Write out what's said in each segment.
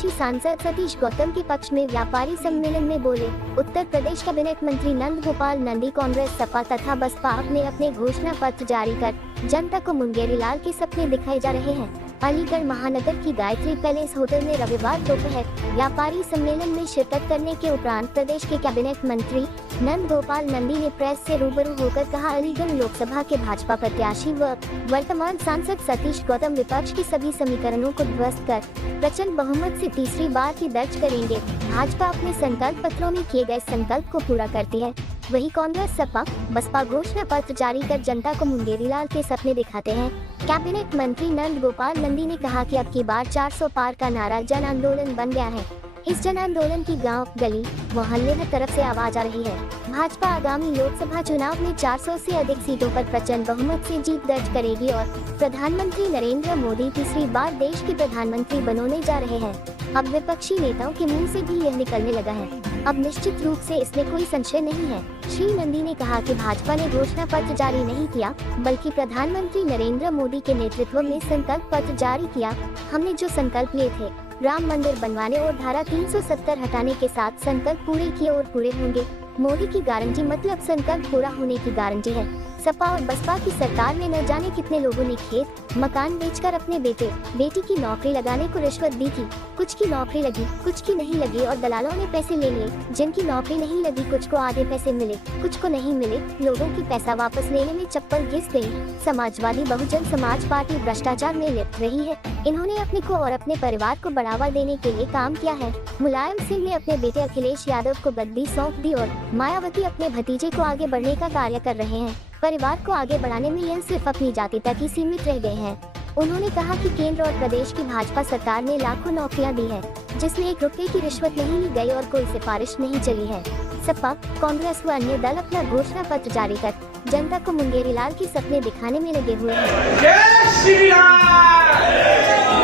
प्रत्याशी सांसद सतीश गौतम के पक्ष में व्यापारी सम्मेलन में बोले। उत्तर प्रदेश कैबिनेट मंत्री नंद गोपाल नंदी कांग्रेस, सपा तथा बसपा अपने अपने घोषणा पत्र जारी कर जनता को मुंगेरी लाल के सपने दिखाए जा रहे हैं। अलीगढ़ महानगर की गायत्री पैलेस होटल में रविवार दोपहर व्यापारी सम्मेलन में शिरकत करने के उपरांत प्रदेश के कैबिनेट मंत्री नंद गोपाल नंदी ने प्रेस से रूबरू होकर कहा, अलीगढ़ लोकसभा के भाजपा प्रत्याशी व वर्तमान सांसद सतीश गौतम विपक्ष के सभी समीकरणों को ध्वस्त कर प्रचंड बहुमत से तीसरी बार की दर्ज करेंगे। भाजपा अपने संकल्प पत्रों में किए गए संकल्प को पूरा करती है, वही कांग्रेस सपा बसपा घोषणा पत्र जारी कर जनता को मुंगेरी लाल के सपने दिखाते हैं। कैबिनेट मंत्री नंद गोपाल नंदी ने कहा कि अब की बार 400 पार का नारा जन आंदोलन बन गया है। इस जन आंदोलन की गांव, गली, मोहल्ले में तरफ से आवाज आ रही है। भाजपा आगामी लोकसभा चुनाव में 400 से अधिक सीटों पर प्रचंड बहुमत से जीत दर्ज करेगी और प्रधानमंत्री नरेंद्र मोदी तीसरी बार देश के प्रधानमंत्री बनने जा रहे हैं। अब विपक्षी नेताओं के मुंह से भी यह निकलने लगा है। अब निश्चित रूप से इसमें कोई संशय नहीं है। श्री नंदी ने कहा कि भाजपा ने घोषणा पत्र जारी नहीं किया, बल्कि प्रधानमंत्री नरेंद्र मोदी के नेतृत्व में संकल्प पत्र जारी किया। हमने जो संकल्प लिए थे, राम मंदिर बनवाने और धारा 370 हटाने के साथ संकल्प पूरे किए और पूरे होंगे। मोदी की गारंटी मतलब संकल्प पूरा होने की गारंटी है। सपा और बसपा की सरकार में न जाने कितने लोगों ने खेत मकान बेचकर अपने बेटे बेटी की नौकरी लगाने को रिश्वत दी थी। कुछ की नौकरी लगी, कुछ की नहीं लगी और दलालों ने पैसे ले लिए। जिनकी नौकरी नहीं लगी, कुछ को आधे पैसे मिले, कुछ को नहीं मिले। लोगों की पैसा वापस लेने में चप्पल घिस गई। समाजवादी बहुजन समाज पार्टी भ्रष्टाचार में लिप्त रही है। इन्होंने अपने को और अपने परिवार को बढ़ावा देने के लिए काम किया है। मुलायम सिंह ने अपने बेटे अखिलेश यादव को गद्दी सौंप दी और मायावती अपने भतीजे को आगे बढ़ने का कार्य कर रहे हैं। परिवार को आगे बढ़ाने में यह सिर्फ अपनी जाति तक ही सीमित रह गए हैं। उन्होंने कहा कि केंद्र और प्रदेश की भाजपा सरकार ने लाखों नौकरियां दी है, जिसमें 1 रुपए की रिश्वत नहीं ली गई और कोई सिफारिश नहीं चली है। सपा, कांग्रेस व अन्य दल अपना घोषणा पत्र जारी कर जनता को मुंगेरी लाल के सपने दिखाने में लगे हुए हैं। जय श्री राम,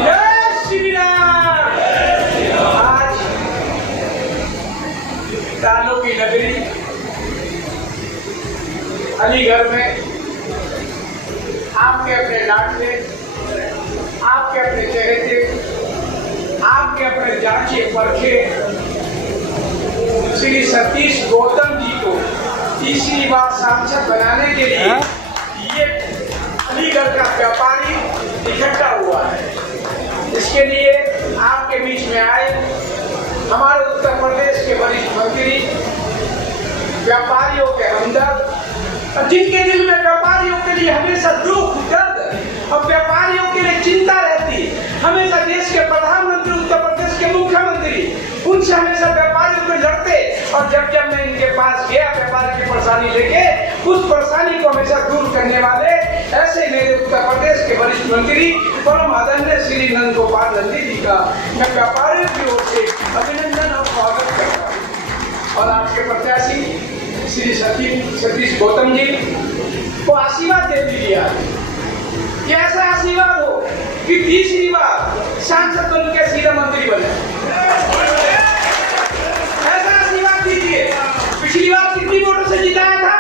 जय श्री राम। आज किसानों की नगरी अलीगढ़ में आपके अपने लाडले, आपके अपने चहेते, आपके अपने जांचे परखे श्री सतीश गौतम जी को तीसरी बार सांसद बनाने के लिए ये अलीगढ़ का व्यापारी इकट्ठा हुआ है। इसके लिए आपके बीच में आए हमारे उत्तर प्रदेश के वरिष्ठ मंत्री, व्यापारियों के हमदर्द, जिनके दिल में व्यापारियों के लिए हमेशा दुख, दर्द और व्यापारियों के लिए चिंता रहती। हमेशा देश के प्रधानमंत्री, उत्तर प्रदेश के मुख्यमंत्री उनसे हमेशा व्यापारियों को लड़ते और जब मैं इनके पास गया व्यापारी की परेशानी लेके, उस परेशानी को हमेशा दूर करने वाले ऐसे मेरे उत्तर प्रदेश के वरिष्ठ मंत्री परम आदरणीय श्री नंद गोपाल नंदी जी का मैं व्यापारियों की ओर से अभिनंदन और स्वागत करता हूँ। और आपके प्रत्याशी श्री सतीश गौतम जी को आशीर्वाद दे दीजिए कि ऐसा आशीर्वाद हो कि तीसरी बार सांसद बन के सीधा मंत्री बने। ऐसा आशीर्वाद दीजिए। पिछली बार कितनी वोटों से जिताया था?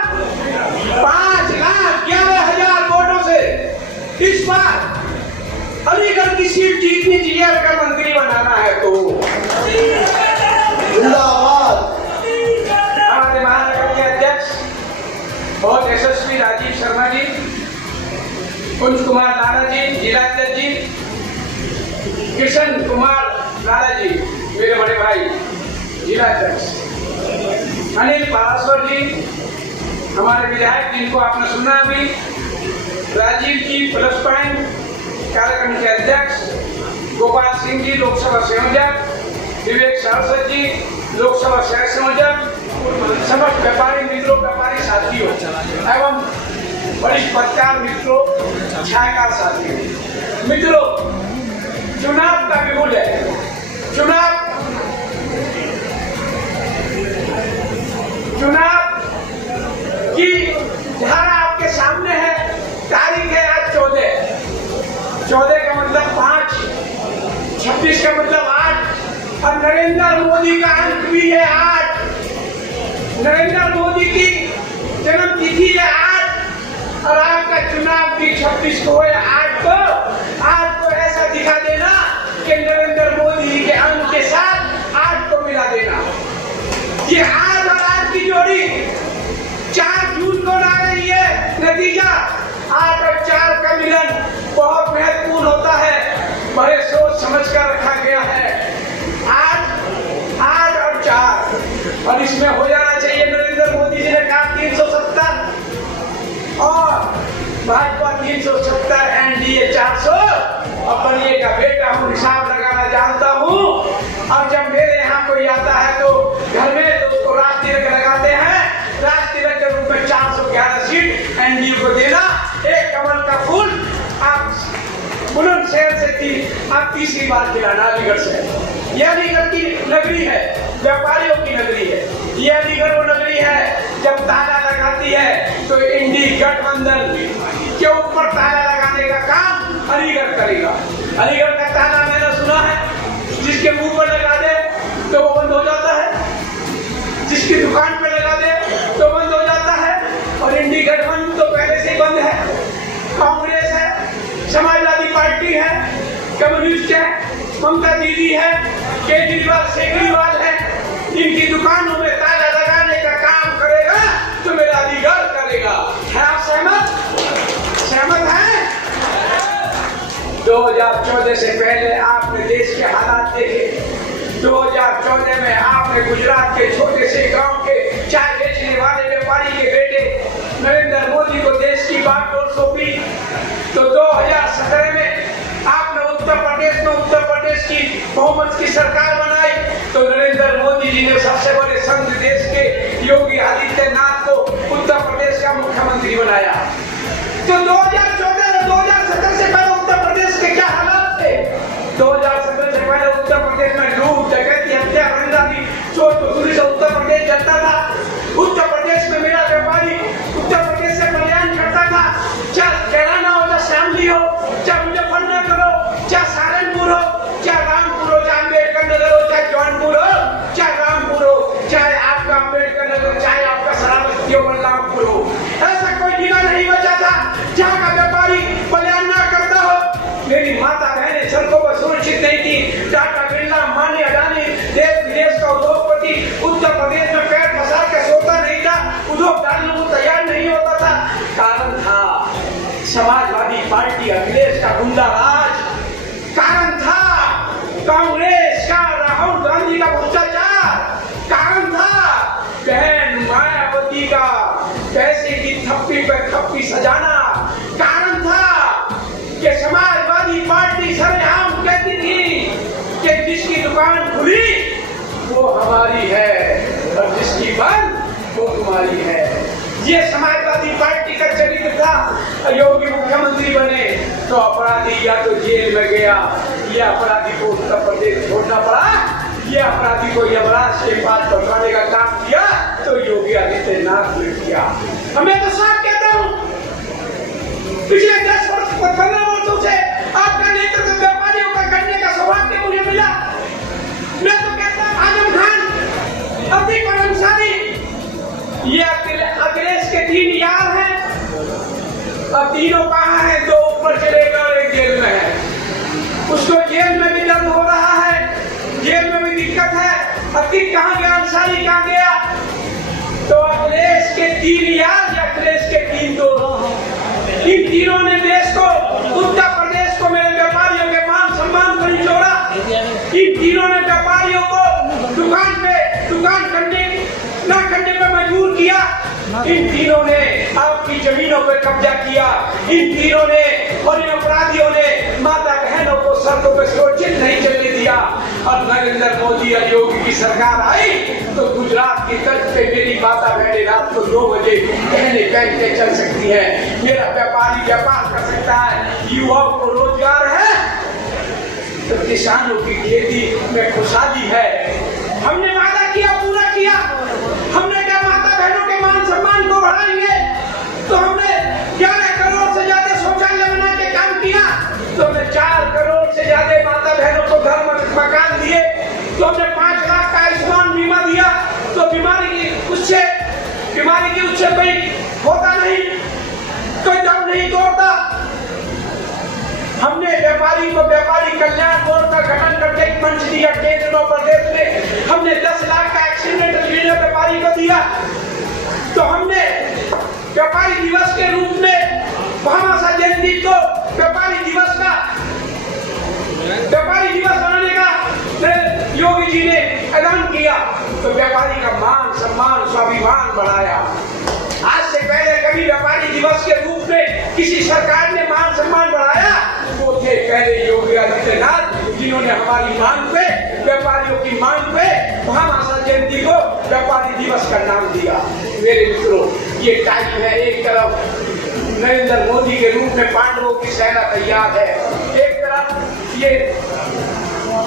5,11,000 वोटों से। इस बार अलीगढ़ की सीट जीतनी चाहिए अगर मंत्री बनाना है तो। हमारे महानगर के अध्यक्ष बहुत यशस्वी राजीव शर्मा जी, कुंज कुमार लाला जी जिलाध्यक्ष जी, किशन कुमार लाला जी मेरे बड़े भाई जिलाध्यक्ष, अनिल पारास्वर जी हमारे विधायक जिनको आपने सुना भी, राजीव जी प्लस पॉइंट कार्यक्रम के अध्यक्ष, गोपाल सिंह जी लोकसभा संयोजक, विवेक सारस्वत जी लोकसभा शहर संयोजक, समस्त व्यापारी मित्रों, व्यापारी साथियों एवं वरिष्ठ पत्रकार मित्रों, छायाकार साथियों, मित्रों, चुनाव का बिगुल है। चुनाव की धारा आपके सामने है। तारीख है आज 14 का मतलब 5, 26 का मतलब 8 और नरेंद्र मोदी का अंक भी है 8। नरेंद्र मोदी की जन्म तिथि है 8 और आपका चुनाव भी 26 को है 8 को। आज को ऐसा दिखा देना कि नरेंद्र मोदी के अंक देसी माल खिलाना अलीगढ़ से। यह अलीगढ़ की नगरी है, व्यापारियों की नगरी है। यह अलीगढ़ वो नगरी है जब ताला लगाती है तो इंडी गठबंधन के ऊपर ताला लगाने का काम अलीगढ़ करेगा। अलीगढ़ का ताला मैंने सुना है जिसके मुंह पर लगा दे तो वो बंद हो जाता है, जिसकी दुकान पे लगा दे तो बंद हो जाता है। और इंडी गठबंधन तो पहले से बंद है। कांग्रेस है, समाजवादी पार्टी है, कम्युनिस्ट है, ममता दीदी है, केजरीवाल है, इनकी दुकानों में ताला लगाने का काम करेगा तो मेरा अलीगढ़ करेगा। है आप सहमत हैं? 2014 से पहले आपने देश के हालात देखे। 2014 में आपने गुजरात के छोटे से गांव के चाय बेचने वाले व्यापारी के बेटे नरेंद्र मोदी को देश की बागडोर सौंपी। तो 2017 में आपने उत्तर प्रदेश की बहुमत की सरकार बनाई तो नरेंद्र मोदी जी ने सबसे बड़े संघ देश के योगी आदित्यनाथ को उत्तर प्रदेश का मुख्यमंत्री बनाया। तो 2014 और 2017 से पहले उत्तर प्रदेश के क्या हालात थे? 2017 से पहले उत्तर प्रदेश में लूट, डकैती, हत्या, रंगदारी, चोर चोरी से उत्तर प्रदेश चलता था। उत्तर प्रदेश में मेरा व्यापारी उत्तर प्रदेश से कल्याण करता था। चाहे कैराना हो, चाहे श्यामली हो, चाहे मुजफ्फरनगर हो, चाहे सहारनपुर हो, चाहे रामपुर हो, चाहे अम्बेडकर नगर हो, चाहे जौनपुर हो, चाहे रामपुर हो, चाहे आपका अम्बेडकर नगर, चाहे आपका श्रावस्ती हो, बलरामपुर हो, ऐसा कोई जिला नहीं बचा था जहाँ का व्यापारी कल्याण ना करता हो। मेरी माता बहनें सड़कों पर सुरक्षित नहीं थी। टाटा, बिरला, अंबानी, अडानी, देश विदेश का उद्योगपति उत्तर प्रदेश में पैर फंसा के सोता नहीं था, उद्योग डालने को तैयार नहीं होता था। कारण था समाजवादी पार्टी अखिलेश का गुंडा राज, कारण था कांग्रेस का राहुल गांधी का भ्रष्टाचार, कारण था बहन मायावती का पैसे की थप्पी पर थप्पी सजाना, कारण था कि समाजवादी पार्टी सरेआम कहती थी कि जिसकी दुकान खुली वो हमारी है और जिसकी बंद वो तुम्हारी है। ये समाजवादी पार्टी का चरित्र था। योगी मुख्यमंत्री बने तो अपराधी या तो जेल में गया, ये अपराधी को उत्तर प्रदेश छोड़ना पड़ा, ये अपराधी को यमराज के पास पहुंचाने का काम किया तो योगी आदित्यनाथ ने किया। हमें तो साफ कहता हूँ, पिछले 10 वर्ष 15 वर्षों से आपका नेतृत्व व्यापारियों का करने का सौभाग्य मुझे मिला। मैं तो कहता हूँ आजम खान, अतीक और अंसारी, ये अखिलेश के 3 यार हैं। अब तीनों कहाँ हैं? 2 ऊपर चले गए और 1 जेल में है। उसको जेल में भी दर्द हो रहा है, जेल में भी दिक्कत है। अतीक कहाँ गया, अंसारी कहाँ गया? तो अखिलेश के 3 यार या अखिलेश के 3 दोस्त, इन तीनों ने देश को, उत्तर प्रदेश को, मेरे व्यापारियों के मान सम्मान को निचोड़ा। इन तीनों ने व्यापारियों को दुकान ना करने पर मजबूर किया। इन तीनों ने आपकी जमीनों पर कब्जा किया। इन तीनों ने और इन अपराधियों ने माता बहनों को सड़कों पर सुरक्षित नहीं चलने दिया। और नरेंद्र मोदी और योगी की सरकार आई तो गुजरात की तट पे मेरी माता बहनें रात को 2 बजे गहने पहन के चल सकती है। मेरा व्यापारी व्यापार कर सकता है। युवाओं को रोजगार है तो किसानों की खेती में खुशहाली है। हमने वादा किया, पूरा किया। हमने क्या माता बहनों के मान सम्मान को बढ़ाएंगे तो हमने 11 करोड़ से ज्यादा शौचालय बना के काम किया। तो हमने 4 करोड़ से ज्यादा माता बहनों को घर मकान दिए। तो हमने 5 लाख का आयुष्मान बीमा दिया। तो बीमारी की उससे कोई होता नहीं, कोई दम नहीं तोड़ता। हमने व्यापारी को व्यापारी कल्याण बोर्ड का गठन करके एक मंच दिया केंद्र और प्रदेश में। हमने 10 लाख का एक्सीडेंटल वीडियो व्यापारी को दिया। तो हमने व्यापारी दिवस के रूप में महामासा जयंती को व्यापारी दिवस बनाने का योगी जी ने ऐलान किया। तो व्यापारी का मान सम्मान स्वाभिमान बढ़ाया। आज से पहले कभी व्यापारी दिवस के रूप में किसी सरकार ने मान सम्मान बढ़ाया? वो थे पहले योगी आदित्यनाथ, जिन्होंने हमारी मांग पे, व्यापारियों की मांग पे महामासा जयंती को व्यापारी दिवस का नाम दिया। मेरे मित्रों, ये टाइम है, एक तरफ नरेंद्र मोदी के रूप में पांडवों की सेना तैयार है, एक तरफ ये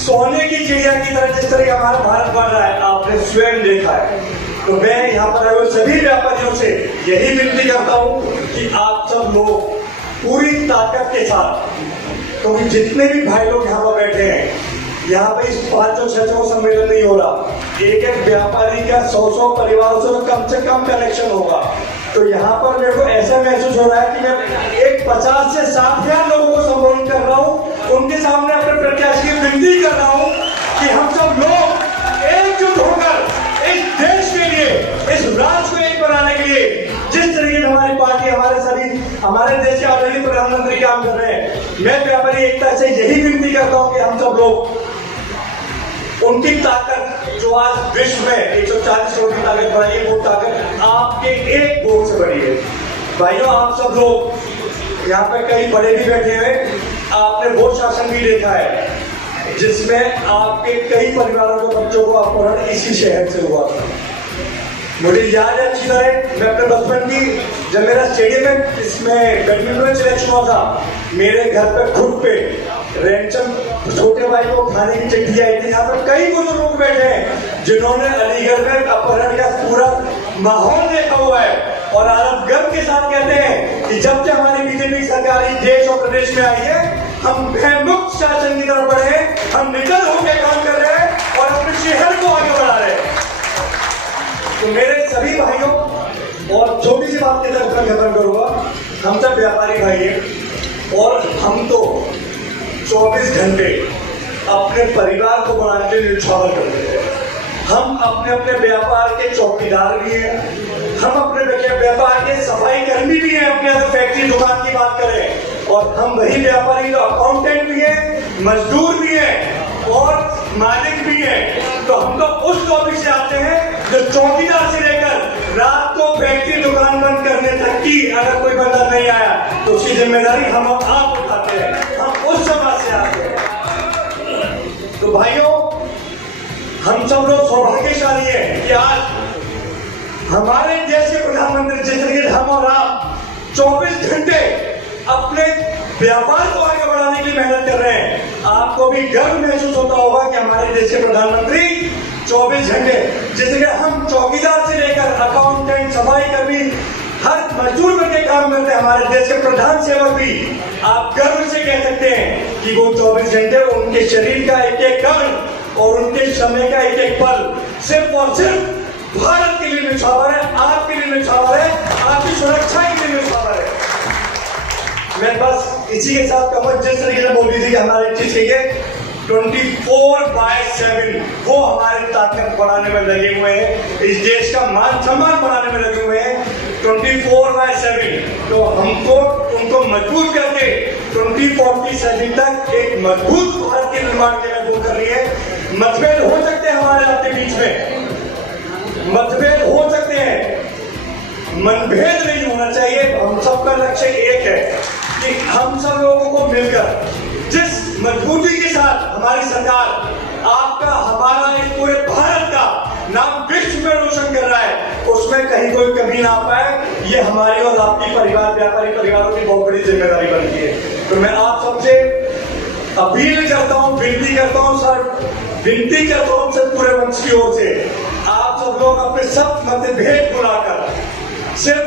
सोने की चिड़िया की तरह जिस तरह हमारा भारत बढ़ रहा है आपने स्वयं देखा है। तो मैं यहाँ पर आए हुए सभी व्यापारियों से यही विनती करता हूँ कि आप सब लोग पूरी ताकत के साथ, क्योंकि जितने भी भाई लोग यहाँ पर बैठे हैं, यहाँ पे इस 500-600 सम्मेलन नहीं हो रहा, एक एक व्यापारी का 100 परिवारों से कम कनेक्शन होगा। तो यहाँ पर मेरे को ऐसा महसूस हो रहा है कि मैं एक 50 से 60,000 लोगों को संबोधित कर रहा हूँ, उनके सामने अपने प्रत्याशी की विनती कर रहा हूँ कि हम सब लोग एकजुट होकर इस देश के लिए, इस राज्य को एक बनाने के लिए, जिस तरीके से हमारी पार्टी, हमारे देश के आदरणीय प्रधानमंत्री काम कर रहे हैं, मैं व्यापारी एकता से यही विनती करता हूँ कि हम सब लोग उनकी ताकत जो आज विश्व में 140 करोड़ की ताकत बढ़ी है, वो ताकत आपके एक वोट से बढ़ी है। भाइयों, आप सब लोग यहाँ पे कई बड़े भी बैठे हुए, आपने वोट शासन भी देखा है, जिसमें आपके कई परिवारों के बच्चों को अपहरण इसी शहर से हुआ था। मुझे याद है अच्छी तरह, मैं अपने बचपन की, जब मेरा स्टेडियम में इसमें बैडमिंटन सिलेक्शन हुआ था, मेरे घर पे खुद पे रैनचंद छोटे भाई को खाने की चिट्ठी आई थी। यहाँ पर कई बुजुर्ग लोग बैठे हैं जिन्होंने अलीगढ़ में अपहरण का पूरा माहौल देखा हुआ है, और आज गर्व के साथ कहते हैं कि जब से हमारी बीजेपी सरकार इस देश और प्रदेश में आई है, हम भयमुक्त शासन की तरफ बढ़े हैं, हम निकल होकर काम कर रहे हैं और अपने शहर को आगे बढ़ा रहे हैं। तो मेरे सभी भाइयों, और छोटी सी बात के साथ खत्म करूंगा, हम सब व्यापारी भाई हैं और हम तो 24 घंटे अपने परिवार को बनाने के लिए न्यौछावर करते हैं। हम अपने अपने व्यापार के चौकीदार भी हैं, हम अपने व्यापार के सफाई कर्मी भी हैं, अपने अगर फैक्ट्री दुकान की बात करें, और हम वही व्यापारी जो अकाउंटेंट भी हैं, मजदूर भी हैं और मालिक भी हैं। तो हम तो उस टॉपिक से आते हैं जो चौकीदार से लेकर रात को फैक्ट्री दुकान बंद करने तक की, अगर कोई बंदा नहीं आया तो उसकी जिम्मेदारी हम आप उठाते हैं, हम उस समाज से आते हैं। तो भाइयों, हम सब लोग सौभाग्यशाली हैं कि आज हमारे देश के प्रधानमंत्री जिस तरीके से हम और आप 24 घंटे अपने व्यापार को आगे बढ़ाने की मेहनत कर रहे हैं। आपको भी गर्व महसूस होता होगा कि हमारे देश के प्रधानमंत्री 24 घंटे, जैसे कि हम चौकीदार से लेकर अकाउंटेंट, सफाई कर्मी, हर मजदूर बन के काम करते हैं, हमारे देश के प्रधान सेवक भी आप गर्व से कह सकते हैं कि वो 24 घंटे उनके शरीर का एक एक कण और उनके समय का एक एक पल सिर्फ और सिर्फ भारत के लिए न्यौछावर है, आपके लिए न्यौछावर है, आपकी सुरक्षा के लिए न्यौछावर है। मैं बस इसी के साथ कहूँ, जिस तरीके से मोदी जी हमारे चीज के 24/7 वो हमारी ताकत बढ़ाने में लगे हुए हैं, इस देश का मान सम्मान बढ़ाने में लगे हुए हैं 24/7। तो हमको उनको मजबूत करके 2047 तक एक मजबूत भारत के निर्माण के लिए वो कर रही है। मतभेद हो सकते हैं हमारे आपके बीच में, मतभेद हो सकते हैं, मनभेद नहीं होना चाहिए। हम सबका लक्ष्य एक है कि हम सब लोगों को मिलकर जिस मजबूती के साथ हमारी सरकार आपका, हमारा, इस पूरे भारत का नाम विश्व में रोशन कर रहा है, उसमें कहीं कोई कमी ना पाए, ये हमारी और आपकी परिवार, व्यापारी परिवारों की बहुत बड़ी जिम्मेदारी बनती है। तो मैं आप सबसे अपील करता हूँ, विनती करता हूँ सर, विनती करता हूँ सब पूरे वंश की ओर से, आप सब लोग अपने सब मतभेद भुलाकर सिर्फ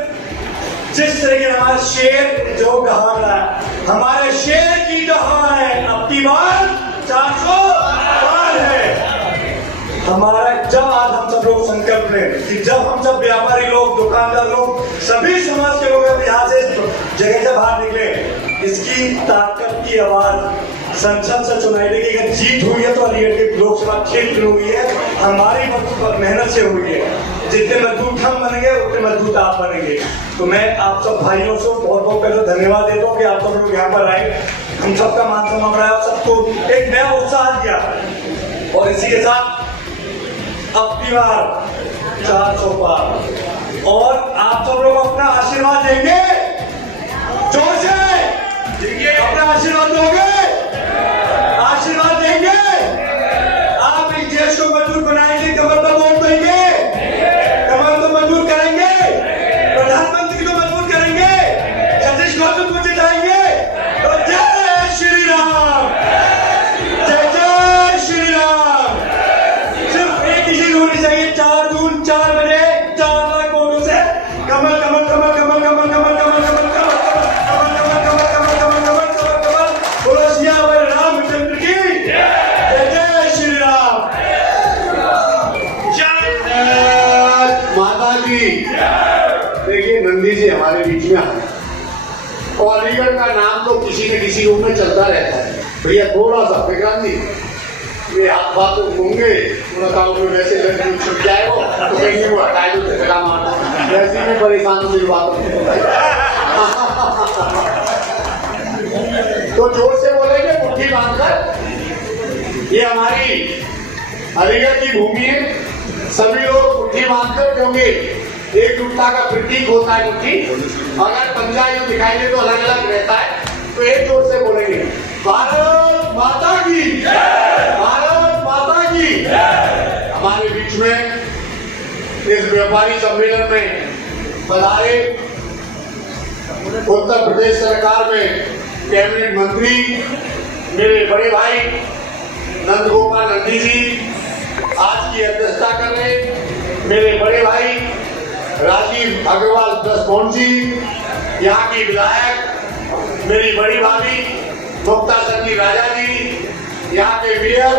जिस तरीके हमारा शेर जो कहा रहा है, हमारे शेर की कहानी है, अब की बार 400 पार है हमारा। जब आज हम सब लोग संकल्प लें कि जब हम सब व्यापारी लोग, दुकानदार लोग, सभी समाज के लोग यहाँ से जगह से बाहर निकले, इसकी ताकत की आवाज संसद से सुनाई देगी। अगर जीत हुई है तो अलीगढ़ के लोकसभा क्षेत्र में हुई है, हमारी मेहनत से हुई है। जितने मजबूत हम बनेंगे उतने मजबूत आप बनेंगे। तो मैं आप सब भाइयों से बहुत बहुत पहले धन्यवाद देता हूँ कि आप सब लोग यहाँ पर आए, हम सबका मान सम्मान बढ़ाया, सबको एक नया उत्साह दिया, और इसी के साथ अब की बार 400 पार, और आप सब लोग अपना आशीर्वाद देंगे, जोर से अपना आशीर्वाद दोगे, आशीर्वाद देंगे, आप इस देश को मजबूत बनाएंगे, कमर पर वोट देंगे, कमर को मजबूत करेंगे, प्रधानमंत्री को मजबूत करेंगे, सतीश गौतम को जिताएंगे। तो जय श्री राम, जय जय श्री की। देखिए नंदी जी हमारे बीच में आए और अलीगढ़ का नाम तो किसी न किसी रूप में चलता रहता है। भैया थोड़ा सा विक्रांत जी ये हाथ बात होंगे वैसे छुट जाए वो तो कहीं वो हटाए तो झटका मारना वैसे में परेशान से बात तो जोर से बोलेंगे मुट्ठी बांधकर। ये हमारी अलीगढ़ की भूमि है, सभी लोग मुट्ठी बांधकर, क्योंकि एकजुटता का प्रतीक होता है मुट्ठी। अगर पंजा यूं दिखाई दे तो अलग अलग रहता है, तो एक जोर से बोलेंगे भारत माता की, भारत माता की। हमारे बीच में इस व्यापारी सम्मेलन में पधारे उत्तर प्रदेश सरकार में कैबिनेट मंत्री मेरे बड़े भाई नंद गोपाल नंदी जी आज की अध्यक्षता कर रहे, मेरे बड़े भाई राजीव अग्रवाल दसमोहन जी, यहाँ की विधायक मेरी बड़ी भाभी मुक्ता चंदी राजा जी, यहाँ के मेयर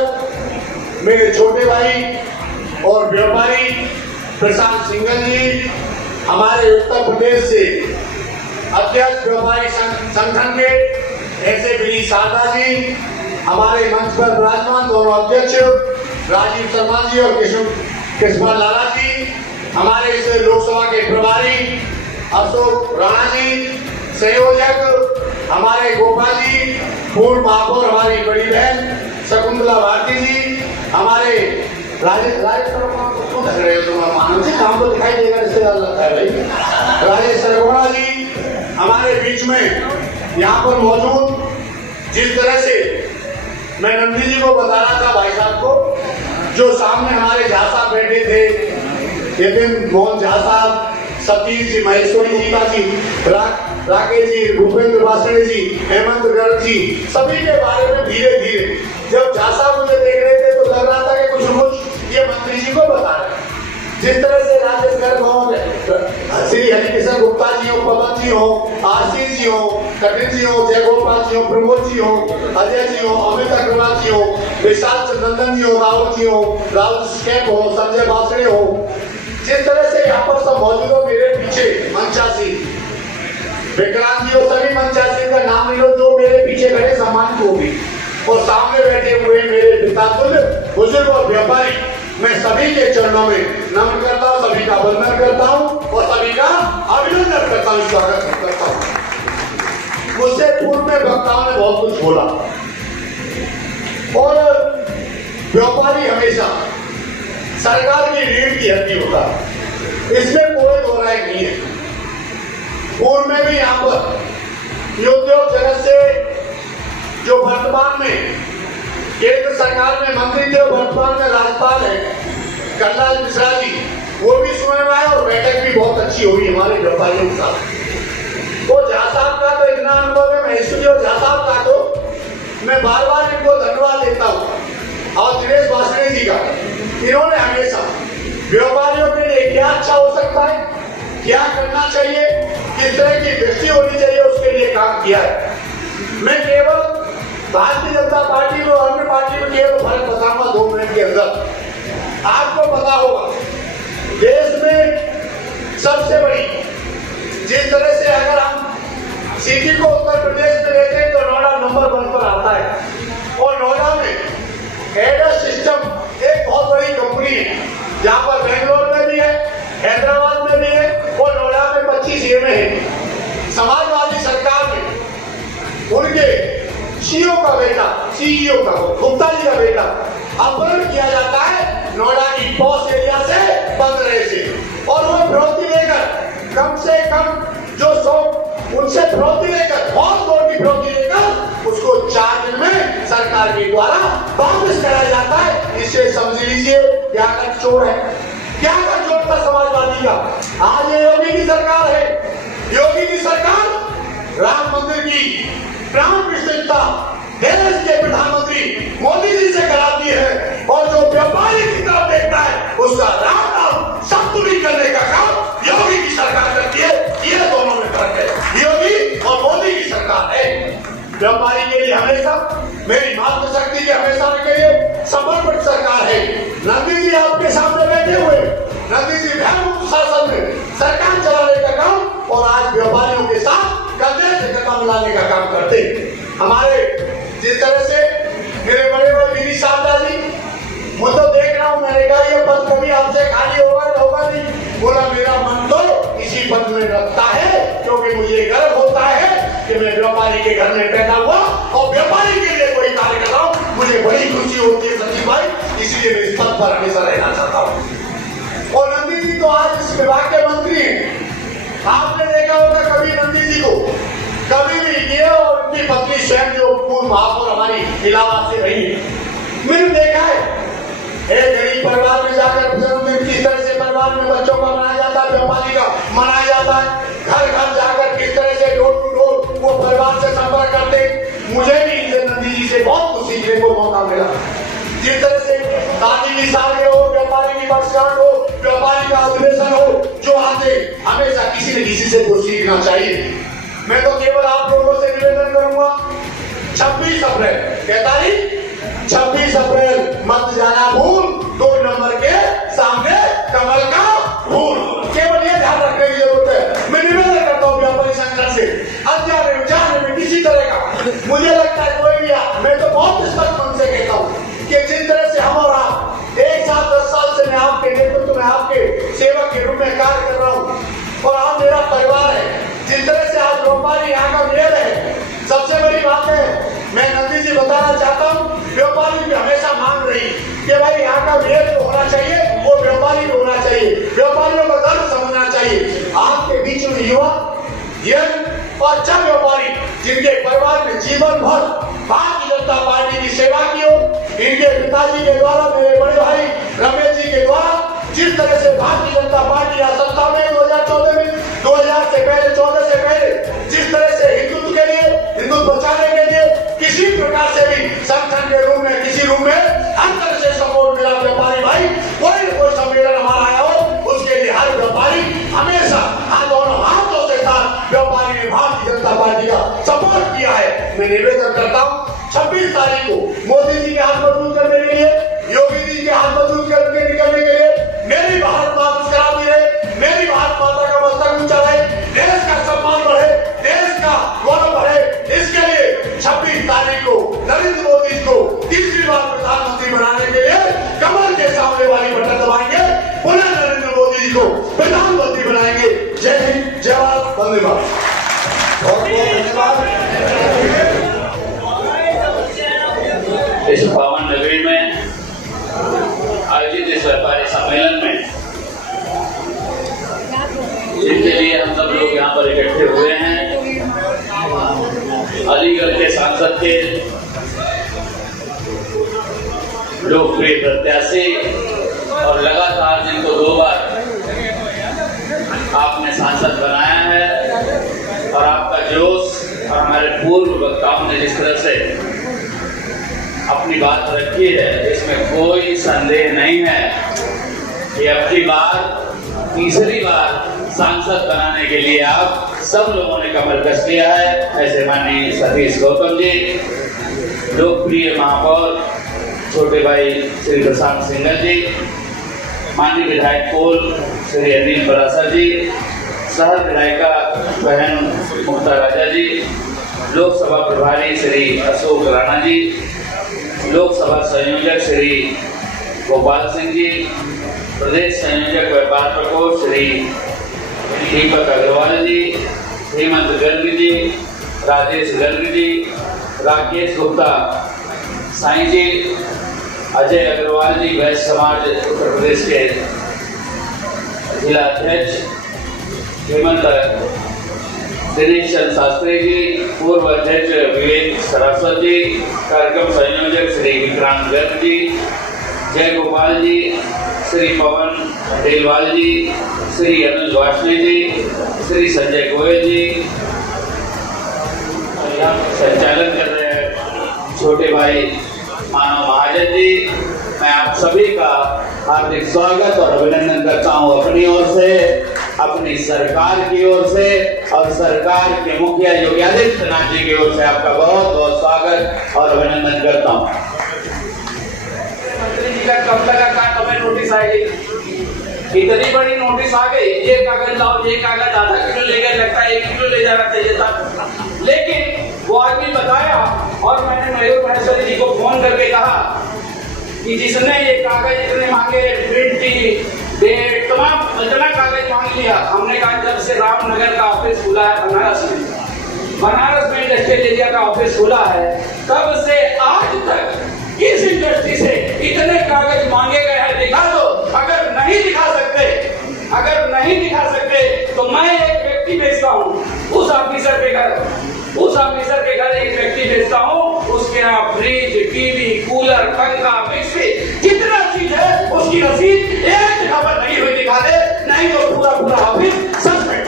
मेरे छोटे भाई और व्यापारी प्रशांत सिंघल जी, हमारे उत्तर प्रदेश से अध्यक्ष व्यापारी संगठन के ऐसे विनीत शारदा जी, हमारे मंच पर विराजमान दोनों अध्यक्ष राजीव शर्मा जी और कृष्णपाल लाला जी, हमारे इस लोकसभा के प्रभारी अशोक राणा जी, संयोजक हमारे गोपाल जी, पूर्व महापौर हमारी बड़ी बहन शकुंतला भारती जी, हमारे राजेश काम तो दिखाई देगा रिश्तेदार लगता है भाई, राजेश सरगोड़ा जी हमारे बीच में यहाँ पर मौजूद। जिस तरह से मैं नंदी जी को बता रहा था भाई साहब को, जो सामने हमारे झा साहब बैठे थे, यतिन मोहन झा साहब, सतीश जी, महेश्वरी जी, राकेश जी, भूपेंद्र वासणे जी, हेमंत गर्ग जी, सभी के बारे में धीरे धीरे जब झा साहब मुझे देख रहे थे तो लग रहा था कि कुछ कुछ ये मंत्री जी को बता रहे। जिस तरह से राजेश गर्ग हो, श्री हरिकिशन गुप्ता जी हो, पवन जी हो, आशीष जी हो, कटिन जी हो, जयगोपाल जी हो, प्रमोद जी हो, अजय जी हो, अमित अग्रवाल जी हो, विशाल चंदन जी हो, राहुल जी हो, राहुल स्कैप हो, संजय बासड़े हो, जिस तरह से यहाँ पर सब मौजूद हो, मेरे पीछे मंचासी विक्रांत जी हो, सभी मंचासी का नाम ले लो जो मेरे पीछे खड़े सम्मानित होगी, और सामने बैठे हुए मेरे पिता बुजुर्ग और व्यापारी, मैं सभी के चरणों में नमन करता हूँ, सभी का वंदन करता हूँ और सभी का अभिनंदन करता हूँ, स्वागत करता हूँ। मुझसे पूर्व में वक्ताओं ने बहुत कुछ बोला और व्यापारी हमेशा सरकार की रीढ़ की हड्डी होता है, इसमें कोई दो राय नहीं है। पूर्व में भी यहाँ पर उद्योग जगत से जो वर्तमान में केंद्र सरकार में मंत्री थे, वर्तमान में राज्यपाल है कल्याण मिश्रा जी, वो भी सुने में आए और बैठक भी बहुत अच्छी हुई हमारे व्यापारियों के साथ। वो झा साहब का तो इतना अनुभव है, महेश्वरी और झा साहब का तो मैं बार बार इनको धन्यवाद देता हूँ, और दिनेश वासणे जी का, इन्होंने हमेशा व्यापारियों के लिए क्या अच्छा हो सकता है, क्या करना चाहिए, किस तरह की दृष्टि होनी चाहिए, उसके लिए काम किया है। मैं केवल भारतीय जनता पार्टी और अन्य पार्टी में केवल फर्क बताऊंगा 2 मिनट के अंदर। आपको पता होगा देश में सबसे बड़ी, जिस तरह से अगर हम सिटी को उत्तर प्रदेश में लेते हैं तो नोएडा नंबर 1 पर आता है, और नोएडा में एडस सिस्टम एक बहुत बड़ी कंपनी है, जहां पर बेंगलोर में भी है, हैदराबाद में भी है और नोएडा में 25 ये में है। समाजवादी सरकार में उनके सीईओ का बेटा, सीईओ का गुप्ता जी का बेटा अपहरण किया जाता है नोएडा की पॉश एरिया से, 15 से, और वो फिरौती लेकर कम से कम जो 100 उनसे फिरौती लेकर, बहुत करोड़ की फिरौती लेकर उसको 4 दिन में सरकार के द्वारा वापस कराया जाता है। इससे समझ लीजिए क्या का चोर है, क्या का चोर था समाजवादी का। आज ये योगी की सरकार है, योगी की सरकार राम मंदिर की प्राण प्रतिष्ठा देश के प्रधानमंत्री मोदी जी से कराती है, और जो व्यापारी की तरफ देखता है उसका राम नाम संतुलित करने का काम योगी की सरकार करती है। ये दोनों में फर्क है, योगी और मोदी की सरकार है। व्यापारी के लिए हमेशा मेरी मातृशक्ति के हमेशा के लिए समर्पित सरकार है। नंदी जी आपके सामने बैठे हुए, नंदी जी भयमुक्त शासन में कि मैं व्यापारी के घर में पैदा हुआ और व्यापारी के लिए कोई कार्य कर रहा हूँ। मुझे बड़ी खुशी होती है सचिव भाई, इसलिए मैं इस पद पर हमेशा रहना चाहता हूँ। और नंदी जी तो आज इस विभाग के मंत्री हैं। आपने देखा होगा कभी नंदी जी को कभी भी ये और उनकी पत्नी स्वयं जो पूर्व महापौर हमारी इलाहाबाद से रही है, मैंने देखा है एक गरीब परिवार में जाकर जन्मदिन किस तरह से परिवार में बच्चों का मनाया जाता है, व्यापारी का मनाया जाता है, घर घर जाकर किस तरह से डोर टू डोर वो परिवार से संपर्क करते। मुझे भी इनसे नंदी जी से बहुत कुछ सीखने को मौका मिला। जिस तरह से शादी की सालगिरह हो, व्यापारी की वर्षगांठ हो, व्यापारी का अधिवेशन हो, जो आते हमेशा किसी न किसी से कुछ सीखना चाहिए। मैं तो केवल आप लोगों से निवेदन करूंगा 26 अप्रैल क्या तारीख 26 अप्रैल मत जाना भूल, 2 नंबर के सामने कमल का फूल। केवल ये ध्यान रखने की जरूरत है। मैं निवेदन करता हूँ व्यापारी संगठन से अज्ञान में किसी तरह का मुझे लगता है कोई भी मैं तो बहुत स्पष्ट मन से कहता हूँ कि जिस तरह से हम और आप एक साथ 10 साल से मैं आपके नेतृत्व में आपके सेवक के रूप में कार्य कर रहा हूँ और आप मेरा परिवार है। जिस तरह से आज व्यापारी यहाँ का मेल है, सबसे बड़ी बात है मैं नंदी जी बताना चाहता हूँ, व्यापारी भी हमेशा मांग रही कि भाई यहाँ का मेल जो होना चाहिए वो व्यापारी को होना चाहिए, व्यापारियों का दर्द समझना चाहिए। आपके बीच में युवा यंग और अच्छा व्यापारी जिनके परिवार में जीवन भर भारतीय जनता पार्टी की सेवा की हो, इनके पिताजी के द्वारा मेरे बड़े भाई रमेश जी के द्वारा जिस तरह से भारतीय जनता पार्टी या सत्ता में 2014 में 2000 से पहले 14 से पहले जिस तरह से हिंदुत्व के लिए हिंदुत्व बचाने के लिए किसी प्रकार से भी संगठन के रूप में किसी रूप में हर तरह से सपोर्ट मिला व्यापारी भाई। कोई न कोई सम्मेलन हमारा आया हो उसके लिए हर व्यापारी हमेशा दोनों हाथों से साथ व्यापारी ने भारतीय जनता पार्टी का सपोर्ट किया है। मैं निवेदन करता हूँ 26 तारीख को मोदी जी के हाथ मजबूत करने के लिए, योगी जी के हाथ मजबूत करके निकलने के लिए मेरी भारत माता मुस्कुराती रहे, मेरी भारत माता का मस्तक ऊंचा रहे, देश का सम्मान बढ़े, देश का गौरव बढ़े। इसके लिए 26 तारीख को नरेंद्र मोदी को तीसरी बार प्रधानमंत्री बनाने के लिए कमल के सामने वाली बटन दबाएंगे, पुनः नरेंद्र मोदी जी को प्रधानमंत्री बनाएंगे। जय हिंद, जय भारत, वंदे मातरम। बहुत बहुत धन्यवाद। इस पावन नगरी में आयोजित इस व्यापारी सम्मेलन में जिनके लिए हम सब लोग यहाँ पर इकट्ठे हुए हैं, अलीगढ़ के सांसद के लोकप्रिय प्रत्याशी और लगातार जिनको 2 बार आपने सांसद बनाया है और आपका जोश और हमारे पूर्व वक्ताओं ने जिस तरह से अपनी बात रखी है, इसमें कोई संदेह नहीं है कि अबकी बार तीसरी बार सांसद बनाने के लिए आप सब लोगों ने कमर कस लिया है। ऐसे माननीय सतीश गौतम जी, लोकप्रिय महापौर छोटे भाई श्री प्रशांत सिंघल जी, माननीय विधायक पोल श्री अनिल परासर जी, शहर विधायिका बहन मुक्ता राजा जी, लोकसभा प्रभारी श्री अशोक राणा जी, लोकसभा संयोजक श्री गोपाल सिंह जी, प्रदेश संयोजक व्यापार प्रकोष्ठ श्री दीपक अग्रवाल जी, हेमंत गर्ग जी, राजेश गर्ग जी, राकेश गुप्ता साईं जी, अजय अग्रवाल जी, वैश्य समाज उत्तर प्रदेश के जिला अध्यक्ष, हेमंत दिनेश चंद्र शास्त्री जी, पूर्व अध्यक्ष विवेक सरस्वत जी, कार्यक्रम संयोजक श्री विक्रांत गर्ग जी, जय गोपाल जी, श्री पवन डेलवाल जी, श्री अनुज वाशने जी, श्री संजय गोयल जी, संचालन कर रहे हैं छोटे भाई मानव महाजन जी। मैं आप सभी का हार्दिक स्वागत और अभिनंदन करता हूं अपनी ओर से, अपनी सरकार की ओर से और सरकार के मुखिया योगी आदित्यनाथ जी की ओर से आपका बहुत बहुत स्वागत और अभिनंदन करता हूं। कब लगा तुम्हें नोटिस आएगी, इतनी बड़ी नोटिस आ गई, ये कागज लाओ, ये कागज आधा किलो ले गए, लगता है 1 किलो ले जाना चाहिए था। लेकिन वो आदमी बताया और मैंने मयूर महेश्वरी जी को फोन करके कहा कि जिसने ये कागज इतने मांगे, प्रिंट की डेट तमाम इतना कागज मांग लिया। हमने कहा जब से रामनगर का ऑफिस खुला है बनारस में, बनारस में इंडस्ट्रियल एरिया का ऑफिस खुला है, तब से आज तक किस इंडस्ट्री से इतने कागज मांगे गए हैं, दिखा दो। अगर नहीं दिखा सकते तो मैं एक व्यक्ति भेजता हूँ उस ऑफिसर के घर एक व्यक्ति भेजता हूँ, उसके यहाँ फ्रिज, टीवी, कूलर, पंखा, मिक्सी, जितना चीज है उसकी रसीद एक जगह पर लगी हुई दिखा दे, नहीं तो पूरा ऑफिस सस्पेंड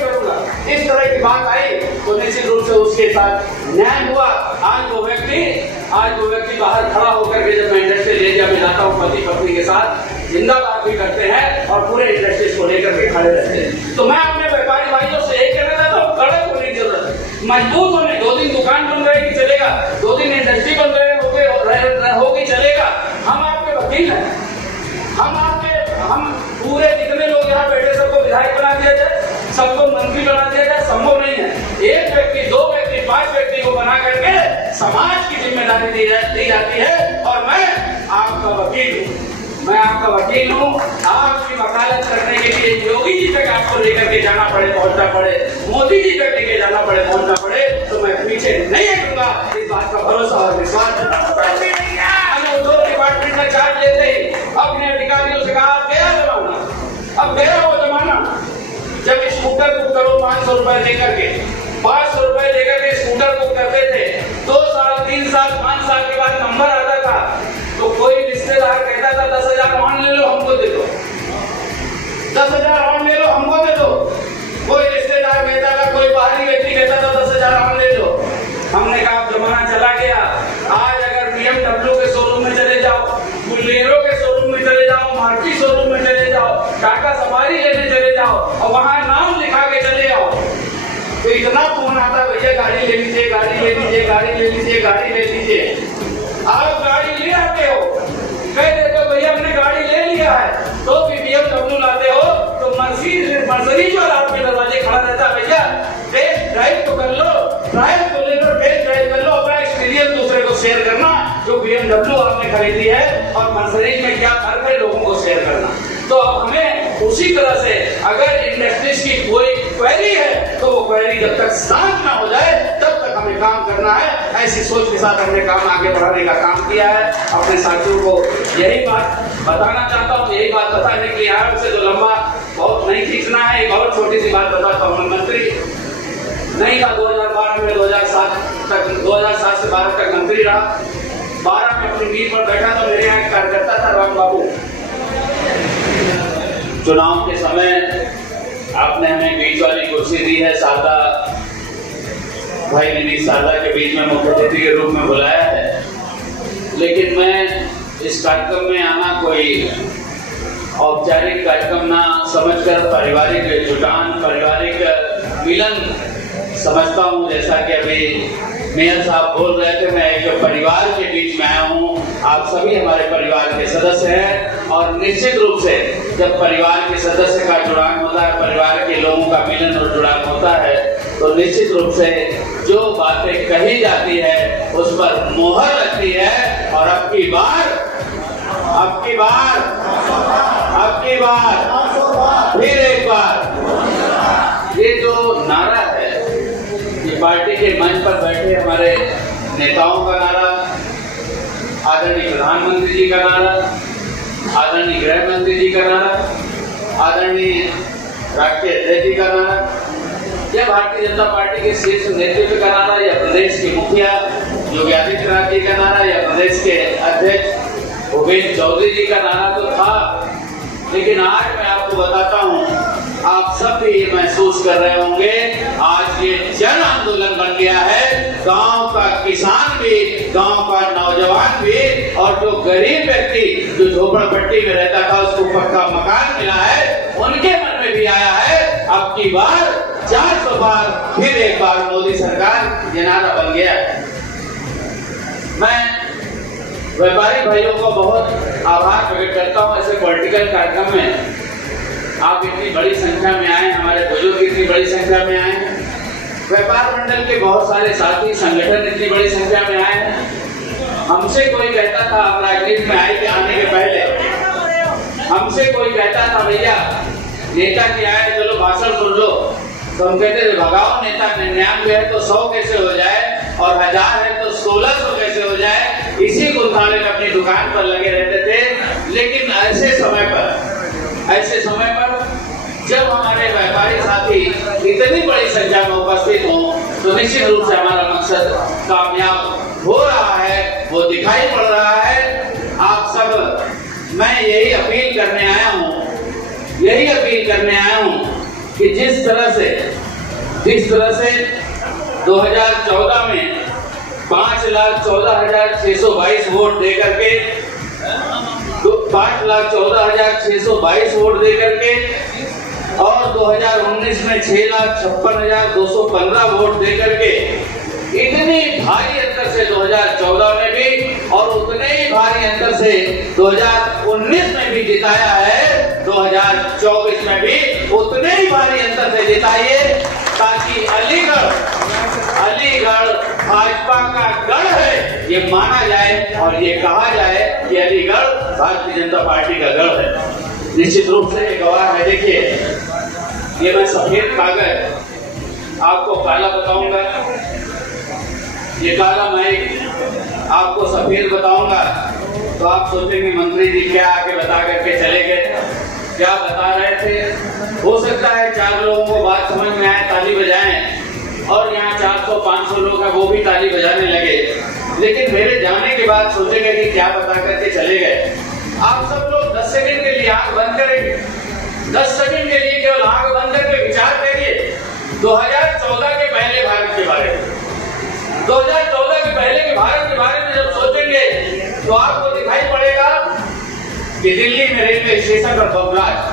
करूंगा। इस तरह की बात आई तो निश्चित रूप से उसके साथ न्याय हुआ। आज वो व्यक्ति बाहर खड़ा होकर के जब मैं इंडस्ट्रियल एरिया में जाता हूँ पति पत्नी के साथ जिंदाबाद भी करते हैं और पूरे इंडस्ट्रीज को लेकर के खड़े रहते हैं। तो मैं अपने व्यापारी भाइयों से यही कहना चाहता हूँ, कड़क होने की जरूरत है, मजबूत होने। 2 दिन दुकान बंद रहेगी चलेगा, 2 दिन इंडस्ट्री बंद होगी चलेगा। हम आपके वकील हैं, हम पूरे जितने लोग यहाँ बैठे सबको विधायक बना दिया जाए, सबको मंत्री बना दिया जाए, संभव नहीं है। 1 व्यक्ति, 2 व्यक्ति, 5 व्यक्ति को बना करके समाज की जिम्मेदारी दी जाती है। और मैं आपका वकील हूँ। आपकी वकालत करने के लिए योगी जी तक आपको लेकर के जाना पड़े, पहुंचना पड़े, मोदी जी तक लेके जाना पड़े, पहुंचना पड़े, तो मैं पीछे नहीं हटूंगा। इस बात का भरोसा और विश्वास हमें उद्योग डिपार्टमेंट में चार्ज लेते ही अपने अधिकारियों से कहा गया जमाना, अब गया वो जमाना जब स्कूटर बुक करो 500 रुपए लेकर के, 500 रुपए लेकर के स्कूटर बुक करते थे। 2 साल, 3 साल, 5 साल के बाद नंबर आता था तो कोई रिश्तेदार कहता था 10,000 ऑन ले लो, हमको दे दो, 10,000 ऑन ले लो, हमको दे दो। कोई रिश्तेदार कहता था, कोई बाहरी व्यक्ति कहता था 10,000 ऑन ले लो। हमने कहा अब जमाना चला गया। आज अगर BMW के शोरूम में चले जाओ, बुलेरो के शोरूम में चले जाओ, मारुति शोरूम में चले जाओ, टाटा सफारी लेने चले जाओ और वहां नाम लिखा के चले आओ तो इतना फोन आता है, भैया गाड़ी ले लीजिए, गाड़ी ले लीजिए, गाड़ी ले लीजिए, गाड़ी ले लीजिए। आप गाड़ी ले आते हो, कह देते हो भैया हमने गाड़ी ले लिया है, तो भी BMW लाते हो तो मर्सिडीज वाला आपके दरवाजे खड़ा रहता है, भैया टेस्ट ड्राइव तो कर लो, ड्राइव तो ले लो, टेस्ट ड्राइव कर लो, अपना एक्सपीरियंस दूसरे को शेयर करना, जो BMW आपने खरीदी है और मर्सिडीज में क्या फर्क है लोगों को शेयर करना। तो अब हमें उसी तरह से अगर इंडस्ट्रीज की कोई क्वेरी है तो वो क्वेरी जब तक शांत ना हो जाए तब तक हमें काम करना है। ऐसी सोच के साथ हमने काम आगे बढ़ाने का काम किया है। अपने साथियों को यही बात बताना चाहता हूँ, यही बात बताने के लिए आया से तो लंबा बहुत नहीं खींचना है। एक और छोटी सी बात बताता हूँ, मंत्री नहीं था 2012 में, 2007 से 12 तक मंत्री रहा। 12 में अपनी नींद पर बैठा तो मेरे यहाँ एक कार्यकर्ता था राम बाबू। चुनाव के समय आपने हमें बीच वाली कुर्सी दी है, शारदा भाई ने शारदा के बीच में मुख्य अतिथि के रूप में बुलाया है, लेकिन मैं इस कार्यक्रम में आना कोई औपचारिक कार्यक्रम ना समझकर पारिवारिक जुटान, पारिवारिक मिलन समझता हूँ। जैसा कि अभी मेयर साहब बोल रहे थे, मैं एक परिवार के बीच में आया हूँ। आप सभी हमारे परिवार के सदस्य हैं और निश्चित रूप से जब परिवार के सदस्य का जुड़ान होता है, परिवार के लोगों का मिलन और जुड़ान होता है, तो निश्चित रूप से जो बातें कही जाती है उस पर मोहर लगती है। और अब की बार फिर एक बार ये जो नारा है, ये पार्टी के मंच पर बैठे हमारे नेताओं का नारा, आदरणीय प्रधानमंत्री जी का नारा, आदरणीय गृह मंत्री जी का नारा, आदरणीय राष्ट्रीय अध्यक्ष जी का नारा, या भारतीय जनता पार्टी के शीर्ष नेतृत्व का नारा, या प्रदेश के मुखिया योगी आदित्यनाथ जी का नारा, या प्रदेश के अध्यक्ष भूपेंद्र चौधरी जी का नारा तो था। लेकिन आज मैं आपको बताता हूँ, आप सब भी ये महसूस कर रहे होंगे, आज ये जन आंदोलन बन गया है। गांव का किसान भी, गांव का नौजवान भी, और जो गरीब व्यक्ति जो झोपड़पट्टी में रहता था उसको पक्का मकान मिला है, उनके मन में भी आया है अब की बार 400 बार फिर एक बार मोदी सरकार, ये नारा बन गया। मैं व्यापारी भाइयों को बहुत आभार प्रकट करता हूँ। ऐसे पॉलिटिकल कार्यक्रम में आप इतनी बड़ी संख्या में आए, हमारे बुजुर्ग इतनी बड़ी संख्या में आए हैं, व्यापार मंडल के बहुत सारे साथी संगठन इतनी बड़ी संख्या में आए हैं। हमसे कोई कहता था, आप राजनीति में आए थे आने के पहले, हमसे कोई कहता था भैया नेता की आए चलो भाषण सुन लो, तो हम कहते थे भगाओ नेता, 99 है तो 100 कैसे हो जाए, और 1000 है तो 1600 कैसे हो जाए। इसी गुलथाने में अपनी दुकान पर लगे रहते थे। लेकिन ऐसे समय पर जब हमारे व्यापारी साथी इतनी बड़ी संख्या में उपस्थित हों तो निश्चित रूप से हमारा मकसद कामयाब हो रहा है, वो दिखाई पड़ रहा है। आप सब, मैं यही अपील करने आया हूँ कि जिस तरह से 2014 में 5,14,622 वोट दे करके 5,14,622 वोट दे करके और 2019 में 6,56,215 वोट दे करके इतनी भारी अंतर से 2014 में भी और उतने ही भारी अंतर से 2019 में भी जिताया है, 2024 में भी उतने ही भारी अंतर से जिताइए, ताकि अलीगढ़ भाजपा का गढ़ है ये माना जाए और ये कहा जाए कि अलीगढ़ भारतीय जनता पार्टी का गढ़ है। निश्चित रूप से एक गवाह है। देखिए, ये मैं सफेद कागज आपको काला बताऊंगा, ये काला मैं आपको सफेद बताऊंगा, तो आप सोचेंगे मंत्री जी क्या आके बता करके चले गए, क्या बता रहे थे। हो सकता है 4 लोगों को बात समझ में आए, ताली बजाएं, और यहाँ 400-500 लोग हैं वो भी ताली बजाने लगे, लेकिन मेरे जाने के बाद सोचेंगे कि क्या बता करके चले गए। आप सब लोग 10 सेकंड के लिए आंख बंद करेंगे, 10 सेकंड के लिए केवल आंख बंद करके विचार करिए 2014 के पहले भारत के बारे में। 2014 के पहले के भारत के बारे में जब सोचेंगे तो आपको दिखाई पड़ेगा कि दिल्ली में रेलवे स्टेशन पर बम ब्लास्ट,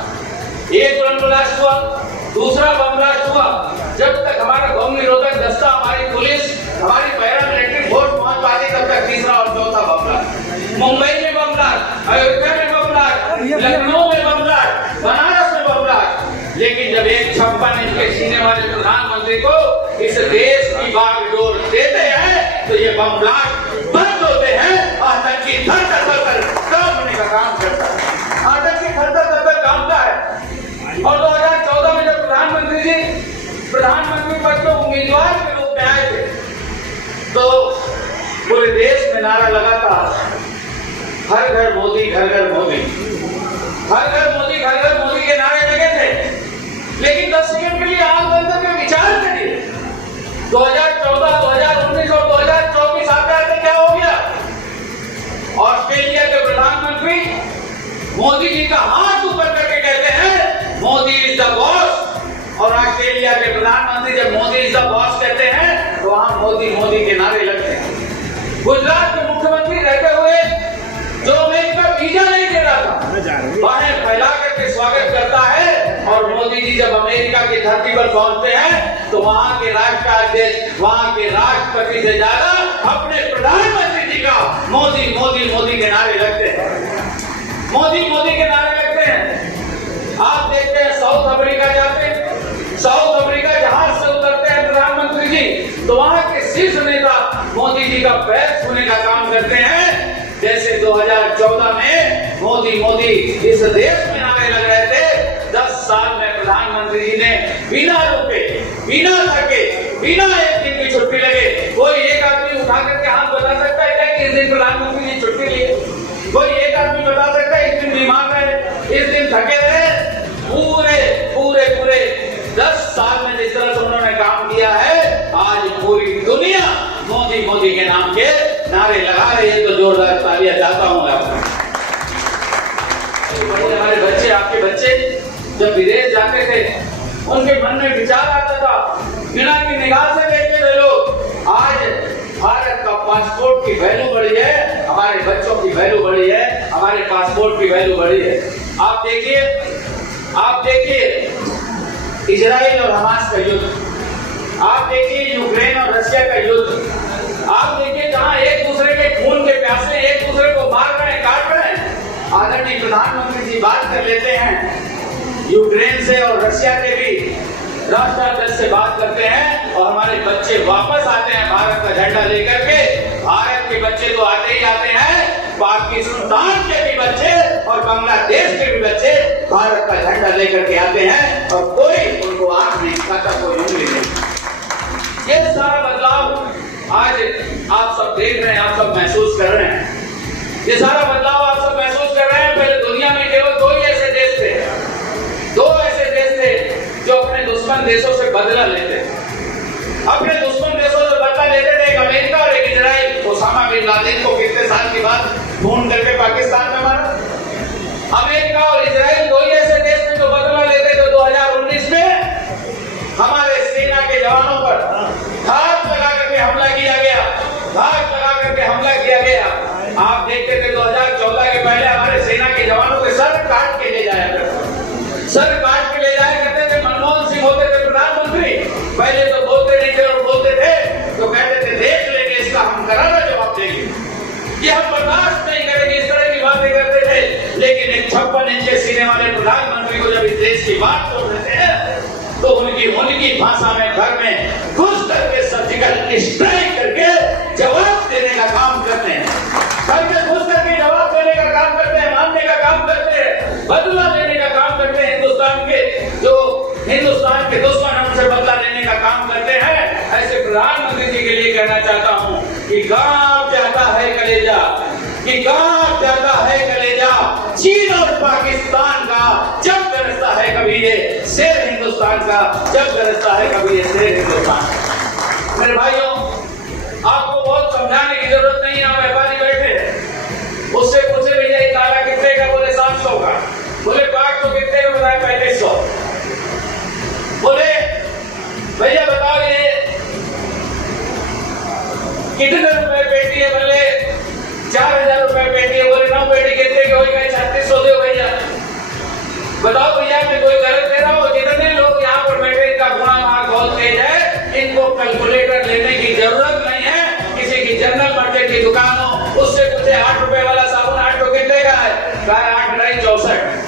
एक बम ब्लास्ट हुआ, दूसरा बम ब्लास्ट हुआ। जब तक हमारा बम निरोधक दस्ता, हमारी पुलिस, हमारी पैरामिलिट्री फोर्स पहुंच पाती तब तक तीसरा और चौथा बम ब्लास्ट। मुंबई में बम ब्लास्ट, अयोध्या में बम ब्लास्ट, लखनऊ में बम ब्लास्ट, बनारस में बम ब्लास्ट। लेकिन जब एक 56 इंच के सीने वाले प्रधानमंत्री को इस देश की बागडोर देते हैं तो ये बम ब्लास्ट बंद होते हैं। आतंकी थर-थर कांपने का काम करता है, आतंकी थर-थर कांपता है। और 2014 में जब प्रधानमंत्री पद के उम्मीदवार के रूप में आए थे तो पूरे देश में नारा लगा था, हर घर मोदी, घर घर मोदी, हर घर मोदी, घर घर मोदी के नारे लगे थे। लेकिन 10 सेकंड के लिए आंख बंद करके विचार करिए, 2014, 2019 और 2024 आता है तो क्या हो गया। ऑस्ट्रेलिया के प्रधानमंत्री मोदी जी का हाथ ऊपर करके कहते हैं मोदी इज द बॉस, और ऑस्ट्रेलिया के प्रधानमंत्री जब मोदी इज द बॉस कहते हैं तो वहां मोदी मोदी के नारे लगते हैं। गुजरात के मुख्यमंत्री रहते हुए जो अमेरिका वीजा नहीं दे रहा था, बाहें फैला करके स्वागत करता है, और मोदी जी जब अमेरिका की धरती पर पहुंचते हैं तो वहां के राष्ट्राध्यक्ष, वहां के राष्ट्रपति से ज्यादा अपने प्रधानमंत्री जी का मोदी मोदी मोदी के नारे लगते हैं, मोदी मोदी के नारे लगते हैं। आप देखते हैं साउथ अफ्रीका जाते हैं, साउथ अफ्रीका जहाज से उतरते हैं प्रधानमंत्री जी तो वहां के शीर्ष नेता मोदी जी का पैर छूने का काम करते हैं। जैसे 2014 में मोदी मोदी इस देश में नारे लग रहे थे, 10 साल में प्रधानमंत्री जी ने बिना रुके, बिना थके, बिना एक दिन की छुट्टी लगे, कोई एक आदमी उठा करके हाथ बता सकता है क्या कि इस दिन प्रधानमंत्री जी छुट्टी लिए? कोई एक आदमी बता सकता है इस दिन बीमार रहे, इस दिन थके रहे? पूरे 10 साल में जिस तरह से उन्होंने काम किया है, आज पूरी दुनिया मोदी मोदी के नाम के नारे लगा रही है। तो जोरदार तालियां चाहता हूं आपको। हमारे बच्चे, आपके बच्चे जब विदेश जाते थे उनके मन में विचार आता था, बिना की निगाह से देखते थे लोग। आज भारत का पासपोर्ट की वैल्यू बढ़ी है, हमारे बच्चों की वैल्यू बढ़ी है, हमारे पासपोर्ट की वैल्यू बढ़ी है। आप देखिए इजराइल और हमास का युद्ध, आप देखिए यूक्रेन और रशिया का युद्ध, आप देखिए जहां एक दूसरे के खून के प्यासे एक दूसरे को मार रहे हैं, काट रहे हैं। आदरणीय प्रधानमंत्री जी बात कर लेते हैं यूक्रेन से और रशिया के भी राष्ट्राध्यक्ष से बात करते हैं, और हमारे बच्चे वापस आते हैं भारत का झंडा लेकर के। भारत के बच्चे तो आते ही आते हैं, पाकिस्तान के भी बच्चे और बांग्लादेश के भी बच्चे भारत का झंडा लेकर के आते हैं और कोई उनको आंख नहीं दिखाता, कोई उंगली नहीं। ये सारा बदलाव आज आप सब देख रहे हैं, आप सब महसूस कर रहे हैं। ये सारा बदलाव आप सब महसूस कर रहे हैं। पहले दुनिया में केवल दो ही ऐसे देश थे, दो ऐसे देश थे जो अपने दुश्मन देशों से बदला लेते थे। अपने दुश्मन देशों से बदला लेते थे, एक अमेरिका और एक इजराइल। ओसामा बिन लादेन को कितने साल के बाद ढूंढ करके पाकिस्तान में मारा। अमेरिका और इजराइल दो ही ऐसे देश थे जो बदला लेते थे। 2019 में हमारे सेना के जवानों पर घात लगा करके हमला किया गया, घात लगा करके हमला किया गया। आप देखते थे 2014 के पहले हमारे सेना के जवानों के सर काट के ले जाया करते, सर काट के ले जाया करते थे। मनमोहन सिंह होते थे प्रधानमंत्री, पहले तो बोलते नहीं थे और बोलते थे तो कहते थे देख लेंगे, इसका हम करारा जवाब देंगे, ये हम बर्दाश्त नहीं करेंगे, इस तरह की बातें करते थे। लेकिन एक 56 इंच के सीने वाले प्रधानमंत्री को जब इस देश की बात छोड़ देते हैं तो उनकी भाषा में घर में घुस करके सर्जिकल स्ट्राइक करके जवाब देने का काम करते हैं, घर में घुस करके जवाब देने का काम करते हैं, मानने का काम करते हैं, बदला लेने का काम करते हैं। हिंदुस्तान के दुश्मन हमसे बदला लेने का काम करते हैं। ऐसे प्रधानमंत्री जी के लिए कहना चाहता हूं कि गांव जाता है कलेजा, कि गांव जाता है कलेजा। चीन और पाकिस्तान का जब गरजता है कभी ये शेर हिंदुस्तान का, जब गरजता है कभी ये शेर हिंदुस्तान। मेरे भाइयों, आपको बहुत समझाने की जरूरत नहीं है। व्यापारी बैठे, उससे पूछे भैया ये ताला कितने का? बोले 700 का। बोले पाक तो कितने का? बताए 3500। बोले भैया बताओ ये कितने रुपए पेटी है? बोले 4000 रुपए पेटी है। बोले 9 पेटी कितने की होगी? 3600 दो भैया। बताओ भैया मैं कोई गलत दे रहा हूँ? जितने लोग यहाँ पर बैठे इनका गुणा भाग बहुत तेज है, इनको कैलकुलेटर लेने की जरूरत नहीं है। किसी की जनरल मार्केट की दुकान हो, उससे पूछे 8 रुपए वाला साबुन 8 तो कितने का है? 8 ढाई 64।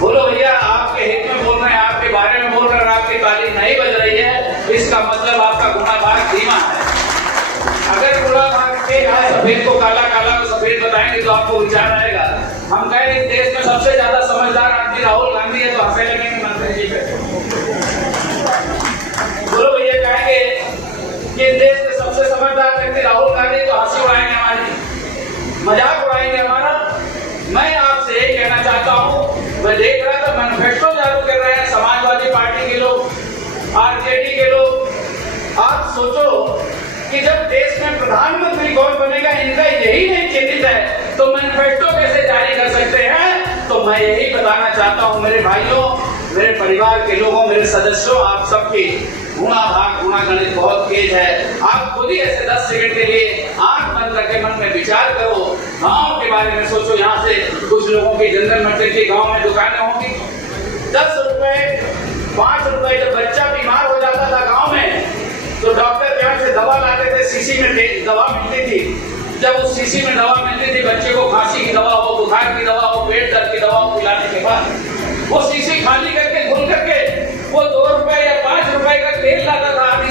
बोलो भैया आपके हित में बोल रहे हैं, आपके बारे में बोल रहे हैं, आपकी ताली नहीं बज रही है, इसका मतलब आपका गुणा भाग धीमा है। अगर गुणा भाग तेज है, सफेद को काला, काला को सफेद बताएंगे तो आपको विचार आएगा। हम कह रहे देश में सबसे ज्यादा समझदार आदमी राहुल गांधी है, तो हंसे लगेंगे मंत्री जी पे। बोलो भैया कहेंगे कि देश में सबसे समझदार व्यक्ति राहुल गांधी, तो हंसी उड़ाएंगे हमारी, मजाक उड़ाएंगे हमारा। मैं आपसे यही कहना चाहता हूँ, मैं देख रहा था मैनिफेस्टो जारी कर रहे हैं समाजवादी पार्टी के लोग, आरजेडी के लोग। आप सोचो कि जब देश में प्रधानमंत्री कौन बनेगा इनका यही नहीं चिंतित है तो मैनिफेस्टो कैसे जारी कर सकते हैं? तो मैं यही बताना चाहता हूँ मेरे भाइयों, मेरे परिवार के लोगों, मेरे सदस्यों, आप सबकी गुणा भाग गुणा गणित बहुत तेज है। आप खुद ही ऐसे 10 सेकंड के लिए आंख बंद करके मन में विचार करो, गांव के बारे में सोचो। यहाँ से कुछ लोगों की जनरल मार्केट के गांव में दुकानें होंगी, 10 रुपए 5 रुपए। जब बच्चा बीमार हो जाता था गांव में तो डॉक्टर के यहाँ से दवा लाते थे, शीशी में दवा मिलती थी। जब उस शीशी में दवा मिलती थी, बच्चे को खांसी की दवा हो, बुखार की दवा हो, पेट दर्द की दवा हो, पिलाने के बाद वो शीशी खाली करके घुल करके वो 2 रुपए या 5 रुपए का तेल लाता था, आधी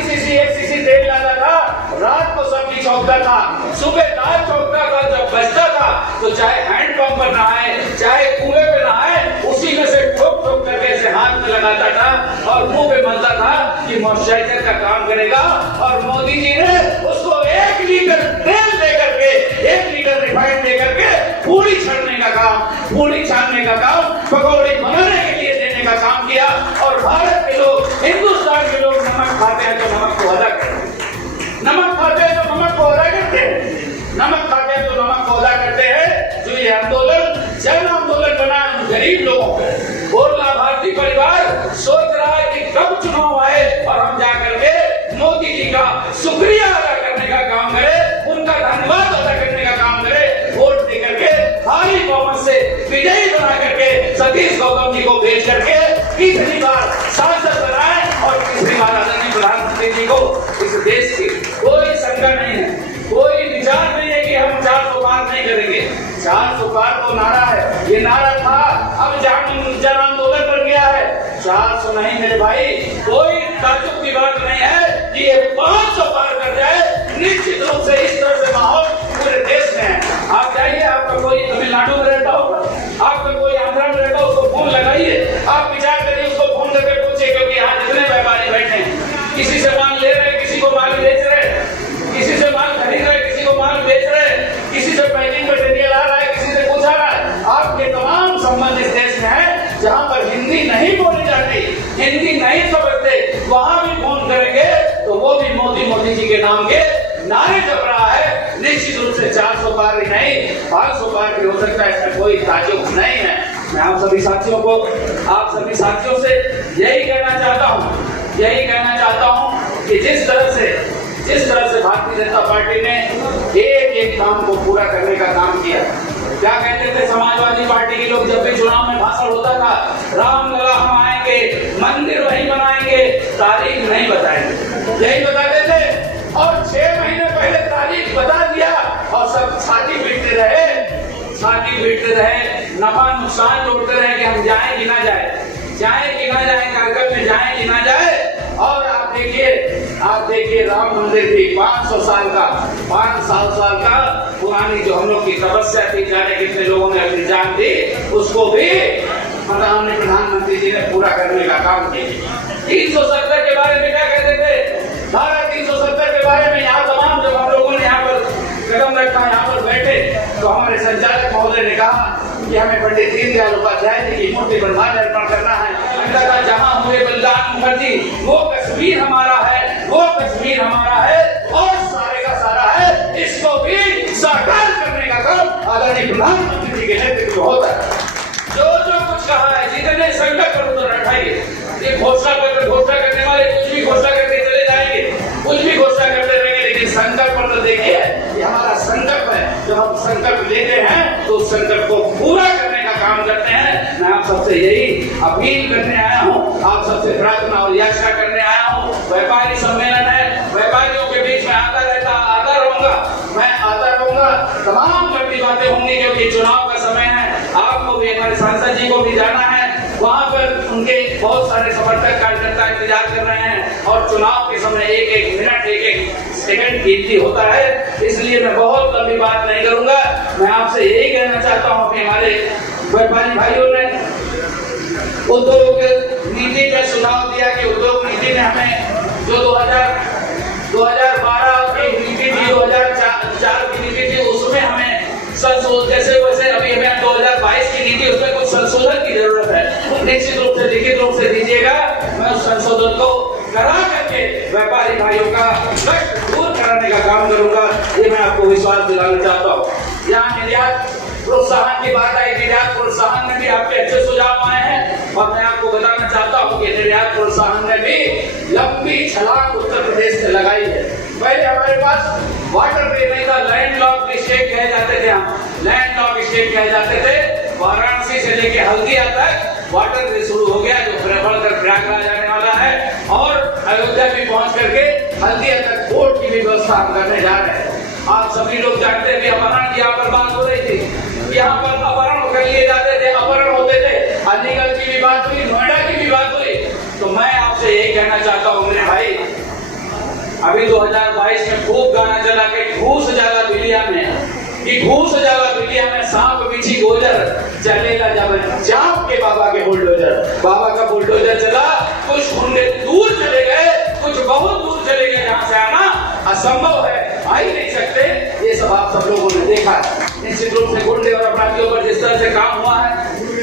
शीशी 1 शीशी तेल लाता था। रात को सब्जी चौंकता था, सुबह दाल चौंकता था। जब बचता था तो चाहे हैंडपंप पर नहाए, चाहे कुएं पे नहाए, उसी में से ठोक ठोक करके ऐसे हाथ में लगाता था और मुंह पे मलता था कि मॉइस्चराइजर का काम करेगा। और मोदी जी ने उसको 1 लीटर तेल लेकर के, 1 लीटर रिफाइंड लेकर के पूरी छानने का काम, पूरी छानने का काम, पकौड़ी बनाने के लिए देने का काम किया। और भारत के लोग, हिंदुस्तान के लोग नमक खाते हैं तो नमक को अदा करते हैं, नमक खाते हैं तो नमक को अदा करते हैं, नमक खाते हैं तो नमक को अदा करते हैं। जो ये आंदोलन जन आंदोलन बना गरीब लोगों को, और लाभार्थी परिवार सोच रहा है कि कब चुनाव आए और हम जाकर के मोदी जी का शुक्रिया अदा करने का काम करें, उनका धन्यवाद अदा करने का काम करें। वोट देकर के भारी बहुमत से विजयी बना करके सतीश गौतम जी को भेज करके तीसरी बार सांसद बनाए और तीसरी बार आदरणीय प्रधानमंत्री जी को इस देश की कोई शंका नहीं है, कोई विचार नहीं है कि हम 400 पार नहीं करेंगे। 400 पार तो नारा है, ये नारा था, अब जन आंदोलन बन गया है। 400 नहीं मेरे भाई, कोई ताज्जुब की बात नहीं है कि ये 500 पार कर जाए। निश्चित रूप से इस तरह से माहौल पूरे देश आप जाइए, आपका कोई तमिलनाडु में रहता होगा, आपका कोई आंध्रा में रहता हो, उसको फोन लगाइए, आप विचार करिए, उसको फोन करके पूछिए, क्योंकि यहाँ जितने व्यापारी बैठे हैं, किसी से माल ले रहे, किसी को माल बेच रहे, किसी से माल खरीद रहे, किसी को माल बेच रहे, किसी से पैकिंग मटेरियल आ रहा है, किसी से कुछ आ रहा है। आपके तमाम संबंध इस देश में है जहाँ पर हिंदी नहीं बोली जाती, हिंदी नहीं समझते, वहां भी फोन करेंगे तो वो भी मोदी जी के नाम के नारे जप रहा है। निश्चित रूप से 400 पार ही नहीं, 500 पार भी हो सकता है, इसमें कोई ताज्जुब नहीं है। मैं आप सभी साथियों को, आप सभी साथियों से यही कहना चाहता हूं कि जिस तरह से भारतीय जनता पार्टी ने एक काम को पूरा करने का काम किया। क्या कहते थे समाजवादी पार्टी के लोग, जब भी चुनाव में भाषण होता था, रामलला हम आएंगे, मंदिर वहीं बनाएंगे, तारीख नहीं बताएंगे, यही बताते थे। और 6 महीने पहले तारीख बता दिया और सब छाती पीटते रहे, नफा नुकसान जोड़ते रहे कि हम जाए कि ना जाए, कार्यक्रम में जाए कि ना जाए। और आप देखिए राम मंदिर भी 500 साल का पुरानी जो हम लोग की तपस्या थी, जाने कितने लोगों ने अपनी जान दी, उसको भी हमने प्रधानमंत्री जी ने पूरा करने का काम किया। 370 के बारे में क्या कहते थे, धारा 370 के बारे में यहाँ तमाम जब हम लोगों ने यहाँ पर कदम रखा, यहाँ पर बैठे, तो हमारे संचालक महोदय ने कहा कि हमें पंडित दीनदयाल उपाध्याय जी की मूर्ति पर माल्यार्पण करना है। हमने कहा जहाँ हुए बलिदान मुखर्जी, वो कश्मीर हमारा है और सारे का सारा है, इसको भी साकार करने का काम आदरणीय प्रधानमंत्री जी के नेतृत्व में होता है। जो कुछ कहा है, जितने संकट पर उतर उठाइए, ये घोषणा करने वाले कुछ भी घोषणा करके चले जाएंगे, कुछ भी घोषणा करते रहेंगे, लेकिन संकल्प पर तो देखिए, ये हमारा संकल्प है। जब हम संकल्प लेते हैं तो उस संकल्प को पूरा करने का काम करते हैं। मैं आप सबसे यही अपील करने आया हूँ, आप सबसे प्रार्थना और याचना करने आया हूँ। व्यापारी सम्मेलन है, व्यापारियों के बीच में आता रहूंगा, तमाम लंबी बातें होंगी, क्योंकि चुनाव का समय है। आपको भी, हमारे सांसद जी को भी जाना है, वहाँ पर उनके बहुत सारे समर्थक कार्यकर्ता इंतजार कर रहे हैं, और चुनाव के समय एक मिनट, एक सेकंड कीमती होता है। इसलिए मैं बहुत लंबी बात नहीं करूंगा। मैं आपसे यही कहना चाहता हूँ कि हमारे व्यापारी भाइयों ने उद्योग नीति का सुझाव दिया कि उद्योग नीति में हमें जो 2012 की नीति थी, 2004 की नीति थी, उसमें हमें संशोधन, जैसे वैसे अभी हमें 2022 की नीति, उसमें कुछ संशोधन की जरूरत है। निश्चित रूप से लिखित रूप से दीजिएगा, मैं उस संशोधन को करा करके व्यापारी भाइयों का कष्ट दूर कराने का काम करूंगा। ये मैं आपको विश्वास दिलाना चाहता हूँ। यहाँ निर्यात प्रोत्साहन की बात आई, निर्यात प्रोत्साहन में भी आपके अच्छे सुझाव आए हैं, और मैं आपको बताना चाहता हूँ कि निर्यात प्रोत्साहन में भी लंबी छलांग उत्तर प्रदेश ने लगाई है। पहले हमारे पास वाटर वे नहीं था, लैंड लॉक स्टेट कहे जाते थे, हम लैंड लॉक स्टेट कहे जाते थे। वाराणसी से लेके हल्दिया तक वाटर वे शुरू हो गया, जो बढ़कर प्रयागराज आने वाला है, और अयोध्या भी पहुंच करके हल्दिया तक पोर्ट की भी व्यवस्था हम करने जा रहे हैं। आप सभी लोग जानते हैं, अपहरण की यहाँ पर बात हो रही थी, यहाँ पर अपहरण कर लिए जाते थे, अपहरण होते थे, अलीगढ़ की भी बात हुई, नोएडा की भी बात हुई। तो मैं आपसे यही कहना चाहता हूँ मेरे भाई, अभी 2022 में खूब गाना चला के घूस जाला बिलिया में, कि घूस जाला बिलिया में सांप बिछी गोजर, चलेगा जब चाप के बाबा के बुलडोजर। बाबा का बुलडोजर चला, कुछ गुंडे दूर चले गए, कुछ बहुत दूर चले गए, जहाँ से आना असंभव है, आ ही नहीं सकते। ये सब आप सब लोगों ने देखा है। निश्चित रूप से गुंडे और अपराधियों पर जिस तरह से काम हुआ है,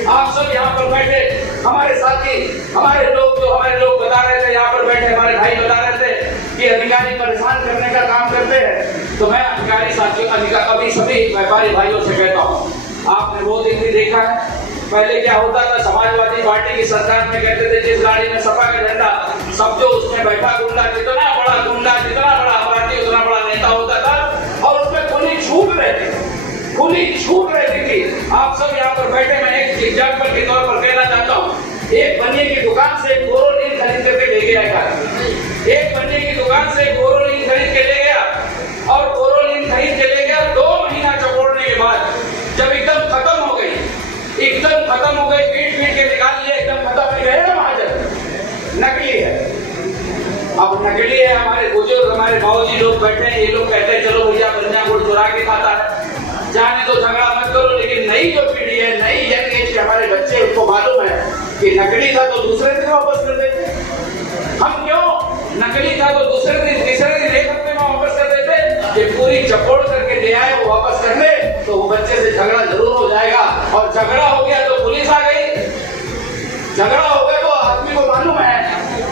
आप सब यहाँ पर बैठे हमारे साथी, हमारे लोग बता रहे थे, यहाँ पर बैठे हमारे भाई बता रहे थे कि अधिकारी परेशान करने का काम करते हैं। तो मैं अधिकारी साथियों, अभी सभी व्यापारी भाइयों से कहता हूँ, आपने वो दिन भी देखा है, पहले क्या होता था, समाजवादी पार्टी की सरकार में कहते थे जिस गाड़ी में सपा का झंडा, सब जो उसमें बैठा गुंडा, जितना बड़ा अपराधी उतना बड़ा नेता होता था, और उसमें खुली छूट रहती थी। आप सब यहाँ पर बैठे, मैं एक एग्जाम्पल के तौर पर कहना चाहता हूँ, एक बनिए की दुकान से गोरोलीन खरीद करके ले गया, एक बनिए की दुकान से गोरोलीन खरीद के ले गया, और गोरोलीन खरीद के ले गया, 2 महीना चपोड़ने के बाद जब एकदम खत्म हो गई, पीट के निकाल लिया, एकदम खत्म हो गया ना, महाजन नकली है। अब नकली है, हमारे बुजुर्ग, हमारे बाबूजी लोग बैठे हैं, ये लोग कहते हैं चलो भैया बनिया गुड़ चुरा के खाता है, जाने तो झगड़ा मत करो, लेकिन नई जो पीढ़ी है, नई यंग एज के हमारे बच्चे, उनको मालूम है कि नकली था तो दूसरे दिन वापस कर देते। हम क्यों नकली था तो दूसरे दिन, तीसरे दिन, एक हफ्ते में वापस कर देते? ये पूरी चपोड़ करके ले आए, वो वापस कर दे तो वो बच्चे से झगड़ा जरूर हो जाएगा। और झगड़ा हो गया तो पुलिस आ गई, झगड़ा हो गया तो आदमी को मालूम है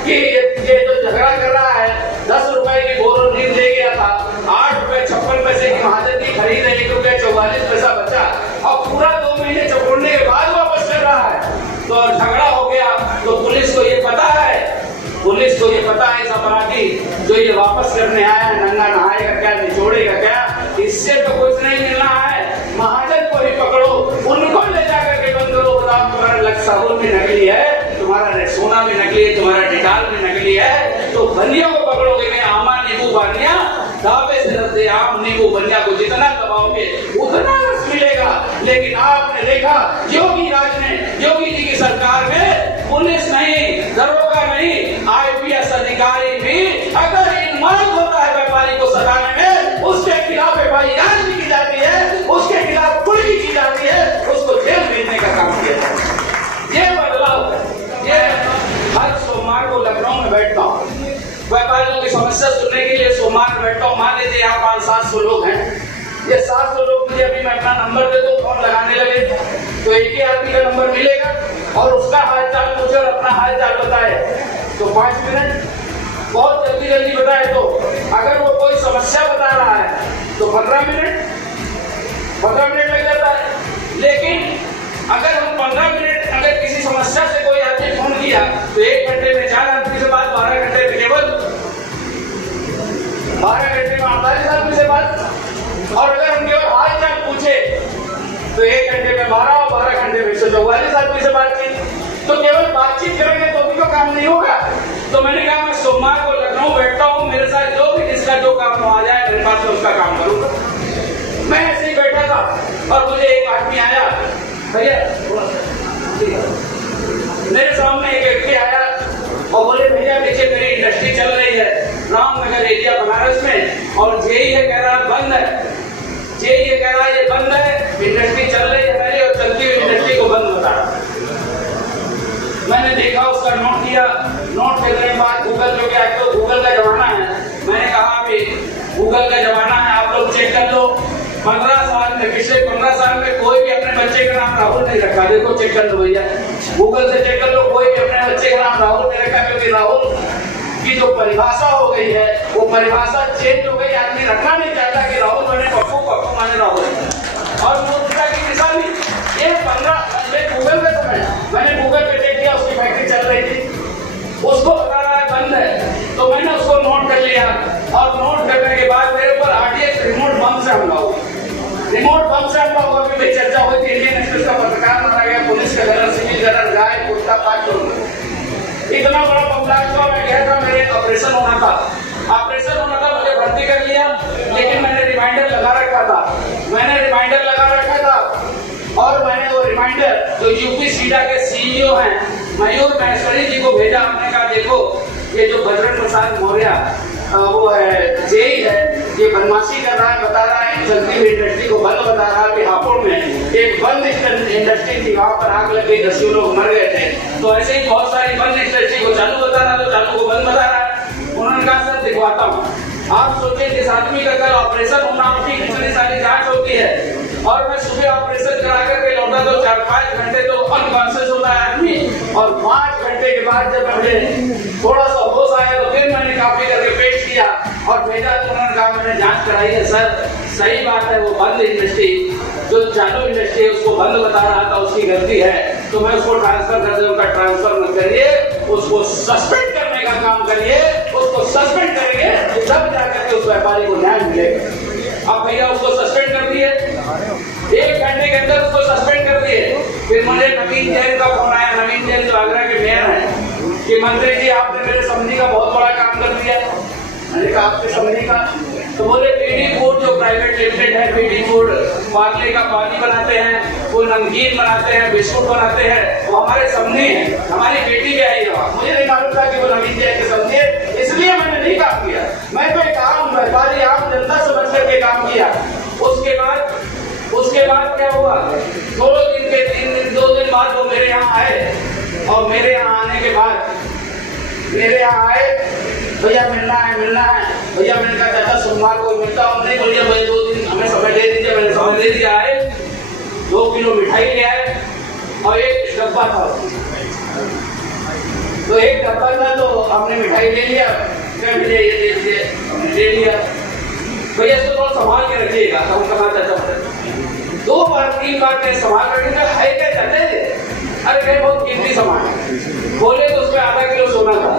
कि ये जो झगड़ा कर रहा है 10 रुपए की बोरो नींद ले गया था, 8 रुपए 56 पैसे की महाजन की खरीद है, 1 रुपया 44 पैसा बचा, और पूरा 2 महीने चपोड़ने के बाद वापस कर रहा है। तो झगड़ा हो गया तो पुलिस को ये पता है, पुलिस को ये पता है इस अपराधी जो ये वापस करने आया है, नंगा नहाएगा क्या, निचोड़ेगा क्या, इससे तो कुछ नहीं मिलना है। महाजन को ही पकड़ो, उनको ले जाकर के बंद करो। बताओ तुम्हारा लक्ष्य साबुन भी नकली है, तुम्हारा सोना भी नकली है, तुम्हारा डिटाल भी नकली है, तो बनिया को पकड़ोगे नहीं। आमा नींबू बानिया दावे से रखते, आम नींबू बनिया को जितना दबाओगे उतना रस मिलेगा। लेकिन आपने देखा योगी राज ने, योगी जी की सरकार में पुलिस नहीं, दरोगा नहीं, IPS अधिकारी भी अगर इनमाल होता है व्यापारी को सताने में, उसके खिलाफ FIR भी की जाती है, उसके खिलाफ कुर्की की जाती है, उसको जेल भेजने का काम किया जाता है। ये बदलाव है। ये हर सोमवार को लखनऊ में बैठता हूँ, व्यापारियों की समस्या सुनने के लिए सोमवार बैठता हूँ। मान लीजिए यहाँ 500-700 लोग हैं, ये 700 लोग मुझे अभी मैं अपना नंबर दे दूं, फोन लगाने लगे तो एक ही आदमी का नंबर मिलेगा और उसका हाल चाल पूछे और अपना हाल चाल बताए तो 5 मिनट, बहुत जल्दी जल्दी बताए तो अगर वो कोई समस्या बता रहा है तो 15 मिनट लग जाता है। लेकिन अगर हम 15 मिनट, अगर किसी समस्या से कोई आदमी फोन किया तो 1 घंटे में 4 आदमी से बात, 12 घंटे में केवल 12 घंटे में 48 आदमी से बात। और अगर हम केवल हाल चाल पूछे तो 1 घंटे में 12 और 12 घंटे में 144 आदमी से बातचीत। तो केवल बातचीत करेंगे तो भी तो काम नहीं होगा। तो मैंने कहा मैं सोमवार को लखनऊ बैठता हूँ, मेरे साथ जो भी जिसका जो काम आ जाए मेरे पास में उसका काम करूंगा। मैं ऐसे ही बैठा था और मुझे एक आदमी आया, भैया मेरे सामने एक व्यक्ति आया और बोले भैया देखिए मेरी इंडस्ट्री चल रही है रामनगर एरिया बनारस में, और जेई है कह रहा बंद है, जेई ये कह रहा है ये बंद है, इंडस्ट्री चल रही है मेरी और चलती हुई इंडस्ट्री को बंद बता रहा। मैंने देखा, उसका नोट किया, नोट करने के बाद गूगल जो क्या तो गूगल का जमाना है, मैंने कहा अभी गूगल का जमाना है, आप लोग चेक कर लो। 15 साल में, पिछले 15 साल में कोई भी अपने बच्चे का नाम राहुल नहीं रखा, देखो चेक कर लो भैया, गूगल से चेक कर लो, कोई भी अपने बच्चे का नाम राहुल नहीं रखा, क्योंकि राहुल की जो परिभाषा हो गई है वो परिभाषा चेंज हो गई। आदमी रखना नहीं चाहता कि राहुल माने पप्पू, पप्पू माने राहुल। और मूर्खता की निशानी ये 15 गूगल के समय मैंने गूगल पे चेक किया, उसकी फैक्ट्री चल रही थी, उसको बता रहा है बंद है, तो मैंने उसको नोट कर लिया। और नोट करने के बाद मेरे ऊपर RDX रिमोट बम से हमला हुआ, रिमोट बम से हमला हुआ। अभी भी चर्चा हुई थी, इंडियन एक्सप्रेस का पत्रकार मारा गया, पुलिस का गलत, सिविल गलत, गाय कुत्ता 5 लोग, इतना बड़ा बमलास्ट हुआ। मैं गया था, मेरे ऑपरेशन होना था, मुझे भर्ती कर लिया, लेकिन मैंने रिमाइंडर लगा रखा था, और मैंने वो रिमाइंडर जो यूपी सीडा के CEO हैं मयूर महेश्वरी जी को भेजा। हमने कहा देखो ये जो बजरंग प्रसाद मौर्य वो है जेई है, ये बदमाशी कर रहा है, बता रहा है चलती हुई इंडस्ट्री को बंद बता रहा है। हापुड़ में एक बंद इंडस्ट्री थी, वहां पर आग लग गई, 10 लोग मर गए थे। तो ऐसे ही बहुत सारी बंद इंडस्ट्री को चालू बता रहा है, तो चालू को बंद बता रहा है। उन्होंने कहा सर दिखवाता हूँ। आप सोचिए जिस आदमी का कल ऑपरेशन होना, उसकी कितनी सारी जांच होती है, और मैं सुबह ऑपरेशन करा करके लौटा तो 4-5 घंटे तो अनकॉन्शियस होता है आदमी, और 5 घंटे के बाद जब मुझे थोड़ा सा होश आया तो फिर मैंने कॉपी करके पेश किया और भेजा। तो उन्होंने कहा मैंने जांच कराई है सर, सही बात है, वो बंद इंडस्ट्री जो चालू इंडस्ट्री है उसको बंद बता रहा था, उसकी गलती है, तो मैं उसको ट्रांसफर कर दूं। उनका ट्रांसफर मत करिए, उसको सस्पेंड करने का काम करिए, उसको सस्पेंड करेंगे तब जाकर के उस व्यापारी को न्याय मिलेगा। अब भैया उसको सस्पेंड कर दिए, 1 घंटे के अंदर उसको सस्पेंड कर दिए। फिर मुझे नवीन जैन का फोन आया, नवीन जैन जो आगरा के मेयर हैं, कि मंत्री जी आपने मेरे समझी का बहुत बड़ा काम कर दिया। मैंने कहा आपके समझी का, तो बोले पीडी फूड जो प्राइवेट लिमिटेड है, पीडी फूड पार्ले का पानी बनाते हैं, वो नमकीन बनाते हैं, बिस्कुट बनाते हैं, वो हमारे समझी है, हमारी बेटी भी आई है। मुझे नहीं मालूम था कि वो नवीन जैन के समझी है, इसलिए मैंने नहीं काम किया। मैं तो एक आम व्यापारी, आम जनता समझ करके काम किया। उसके बाद आए और मेरे यहाँ आने के बाद मेरे यहाँ आए, भैया मिलना है भैया। मैंने कहा चाचा सोमवार को मिलता हूँ। नहीं भैया भाई 2 दिन हमें समय दे दीजिए। मैंने समय दे दिया। आए 2 किलो मिठाई ले आए और एक डब्बा था, तो एक डब्बा था तो हमने मिठाई ले लिया। क्या मुझे ये दे दीजिए, हमने ले लिया। भैया इसको थोड़ा संभाल के रखिएगा। तो हम कहा चाचा 2 बार 3 बार मैं संभाल रखिएगा। है क्या चाचा? अरे कहीं बहुत कीमती सामान है। बोले तो उसमें आधा किलो सोना था।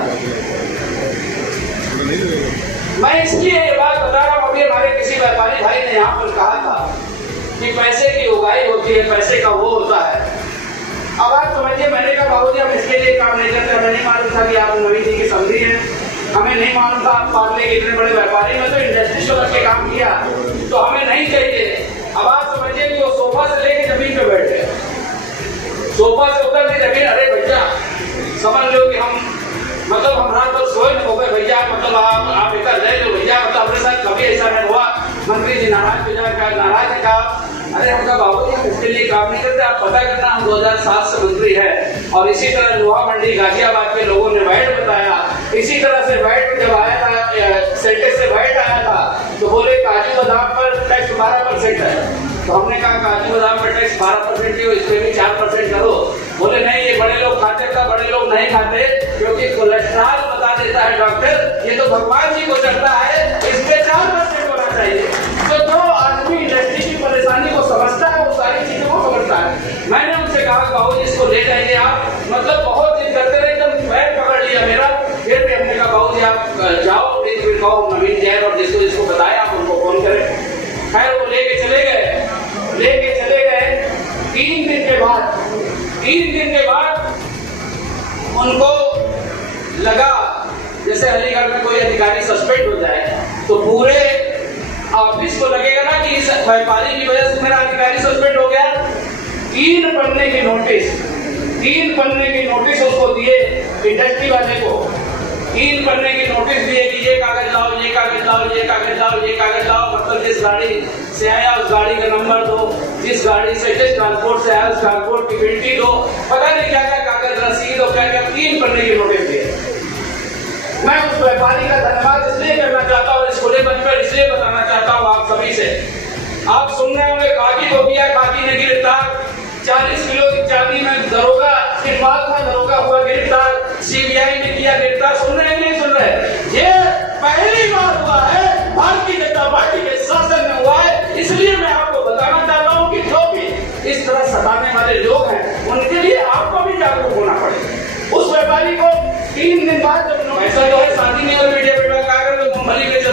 मैं इसलिए ये बात बता रहा हूँ, अभी हमारे किसी व्यापारी भाई ने यहाँ पर कहा था कि पैसे की उगाई होती है, पैसे का वो होता है। अब आप समझिए, मैंने कहा बाबूजी हम इसके लिए काम नहीं करते। हमें नहीं मालूम था कि आप नवीन जी की समझी हैं, हमें नहीं मालूम था आप पार्ले के इतने बड़े व्यापारी में तो इंडस्ट्री से रख के काम किया, तो हमें नहीं चाहिए। अब आप समझिए कि वो सोफा से लेके जमीन पे बैठ गए, सोफा से उतर के जमीन। अरे भैया समझ लो कि हम मतलब हम रात भर सोए न हो गए। भैया मतलब आप इतना ले लो भैया, मतलब अपने साथ कभी ऐसा नहीं हुआ। मंत्री जी नाराज हो जाए, नाराज है कहा। अरे हमका बाबू जी हम इसके लिए काम नहीं करते, आप पता करना हम 2007 से मंत्री है। और इसी तरह लोहा मंडी गाजियाबाद के लोगों ने वैट बताया। इसी तरह से वैट जब आया था, सेंटेक्स से वैट आया था, तो बोले काजू बादाम पर टैक्स 12% है। तो हमने कहा काजू बादाम पर टैक्स 12% क्यों, इसमें भी 4% करो। बोले नहीं ये बड़े लोग खाते का, बड़े लोग नहीं खाते क्योंकि कोलेस्ट्रॉल बता देता है डॉक्टर, ये तो भगवान जी को चढ़ता है, इसमें 4% होना चाहिए। तो जो आदमी इंडस्ट्री की परेशानी को समझता है वो सारी चीजों को समझता है। मैंने उनसे कहा बाबू जी इसको ले जाइए आप, मतलब बहुत दिन करते रहे, एकदम पैर पकड़ लिया मेरा। फिर भी हमने कहा बाबू जी आप जाओ, फिर कहो नवीन जैन और जिसको बताया आप उनको फोन करें। खैर वो लेके चले गए। 3 दिन के बाद उनको लगा जैसे अलीगढ़ में कोई अधिकारी सस्पेंड हो जाए तो पूरे ऑफिस को लगेगा ना कि इस व्यापारी की वजह से मेरा अधिकारी सस्पेंड हो गया। 3 पन्ने की नोटिस उसको दिए इंडस्ट्री वाले को। 3 पन्ने की नोटिस दिए कि ये कागज लाओ, ये कागज लाओ, ये कागज लाओ, ये कागज लाओ। मतलब जिस गाड़ी से आया उस गाड़ी का नंबर दो, जिस गाड़ी से जिस ट्रांसपोर्ट से आया उस ट्रांसपोर्ट की गिनती दो, पता नहीं क्या क्या कागज, रसीद और क्या क्या। 3 पन्ने की नोटिस दिए। मैं उस व्यापारी का धन्यवाद इसलिए करना चाहता हूँ, इस खुले मंच पर इसलिए बताना चाहता हूँ आप सभी से। आप सुन रहे होंगे खाकी को किया, खाकी ने गिरफ्तार। 40 किलो की चांदी में दरोगा इकबाल था, दरोगा हुआ गिरफ्तार। सीबीआई ने किया गिरफ्तार। सुन रहे हैं नहीं सुन रहे? ये पहली बार हुआ है, भारतीय जनता पार्टी के शासन में हुआ है। इसलिए मैं आपको बताना चाहता हूँ कि जो भी इस तरह सताने वाले लोग हैं उनके लिए आपको भी जागरूक होना पड़ेगा। उस व्यापारी को 3 दिन बाद जब ऐसा जो है शादी नहीं और मीडिया पे कहा कर तो मूंगफली बेच दो।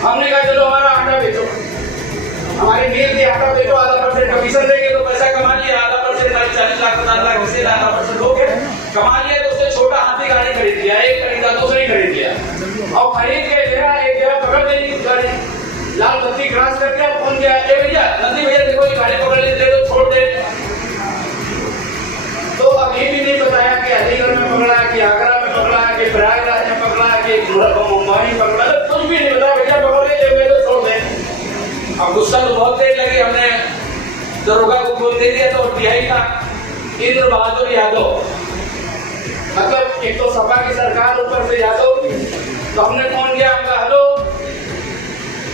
हमने कहा चलो हमारा आटा बेचो, हमारी मील की आटा बेचो, आधा % कमीशन देंगे तो पैसा कमा लिया। आधा % 40 लाख 50 लाख किसी आधा % हो गया, कमा लिया। तो उससे छोटा हाथी गाड़ी खरीद लिया, एक खरीदा दूसरी खरीद लिया और खरीद के गया एक जगह पकड़ गई गाड़ी, लाल बत्ती क्रॉस करके फोन किया, ए भैया नंदी भैया देखो ये गाड़ी पकड़ लेते तो छोड़ दे। तो अभी भी नहीं बताया कि अलीगढ़ में पकड़ा, कि आगरा में पकड़ा, कि प्रयागराज में पकड़ा, कि मुंबई में पकड़ा, कुछ भी नहीं बताया। भैया पकड़ ले तो छोड़ दे। अब गुस्सा तो बहुत देर लगी, हमने दरोगा को फोन दे दिया। तो टीआई था इंद्र बहादुर यादव, मतलब एक तो सपा की सरकार ऊपर से यादव। तो हमने फोन किया, हमका हेलो,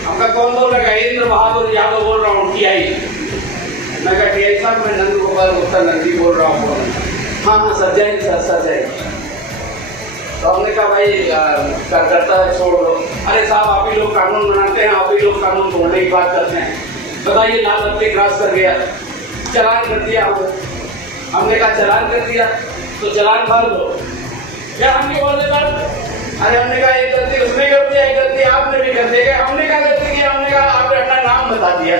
हमका कौन बोल रहा है? इंद्र बहादुर यादव बोल रहा हूँ टीआई। मैं कहा टीआई साहब मैं नंद गोपाल गुप्ता नंदी बोल रहा हूँ। हाँ हाँ सर जय सर जय। तो हमने कहा भाई करता है छोड़ दो। अरे साहब आप ही लोग कानून बनाते हैं, आप ही लोग कानून तोड़ने की बात करते हैं। बताइए लाल बत्ती क्रॉस कर गया, चलान कर दिया। हमने कहा चलान कर दिया तो चलान भर दो। क्या हम क्यों बोल रहे सर? अरे हमने कहा एक गलती उसने कर दिया, एक गलती आपने भी कर दिया। हमने कहा गलती किया? हमने कहा आपने अपना नाम बता दिया,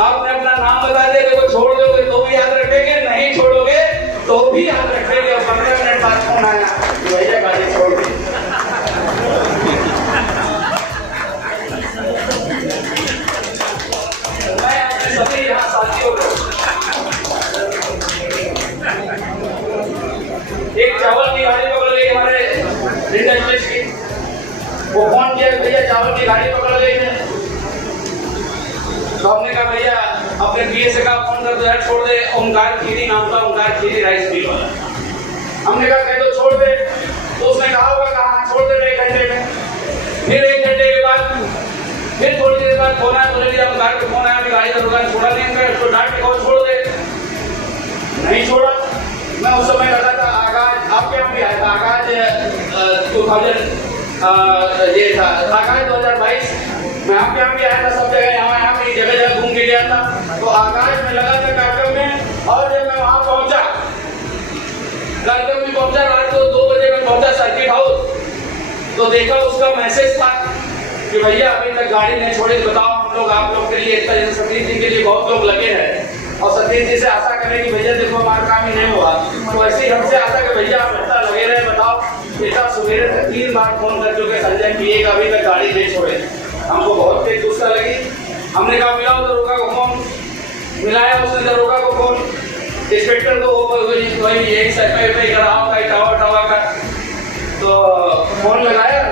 आपने अपना नाम बता दिया। देखो छोड़ दोगे तो भी याद रखेंगे, नहीं छोड़ोगे तो भी याद रखेंगे। और 15 मिनट बाद फोन आया भैया गाड़ी छोड़ दी। मैं अपने सभी यहाँ साथियों को एक चावल की गाड़ी पकड़ गई हमारे इंडस्ट्रीज की, वो फोन किया भैया चावल की गाड़ी पकड़ गई है। तो हमने कहा भैया अपने पीएसए का फोन कर दो यार छोड़ दे, ओमकार खीरी नाम था, ओमकार खीरी राइस मिल वाला। हमने कहा कह दो छोड़ दे, तो उसने कहा होगा कहा छोड़ दे 1 घंटे में। फिर 1 घंटे के बाद फिर थोड़ी देर बाद फोन आया, बोले ओमकार का फोन आया, गाड़ी दरोगा ने छोड़ा नहीं, उसको डांट के कहो छोड़ दे, नहीं छोड़ा। मैं उस समय लगा था आगाज, आपके यहाँ भी आया था आगाज 2000 ये था आगाज 2022, मैं आपके यहाँ भी आया था, सब जगह यहाँ भी जगह जगह घूम के गया था। तो आगाज में लगा था कार्यक्रम में, और जब मैं वहाँ पहुँचा, कार्यक्रम में पहुँचा, रात को 2 बजे में पहुँचा सर्किट हाउस, तो देखा उसका मैसेज था कि भैया अभी तक गाड़ी नहीं छोड़ी, बताओ हम लोग आप लोग के लिए इतना, जैसे सतीश जी के लिए बहुत लोग लगे हैं, और सतीश जी से आशा करें कि भैया देखो हमारा काम ही नहीं हुआ, तो ऐसे ही हमसे आशा कि भैया आप इतना लगे रहे, बताओ बेटा सवेरे से 3 बार फोन कर चुके संजय पीए का, अभी तक गाड़ी नहीं छोड़े। हमको बहुत तेज गुस्सा लगी। हमने कहा मिलाओ दरोगा को फोन, मिलाया उसने दरोगा को फोन, इंस्पेक्टर को वही यही सर्वे कराओ का टावा का, तो फोन लगाया।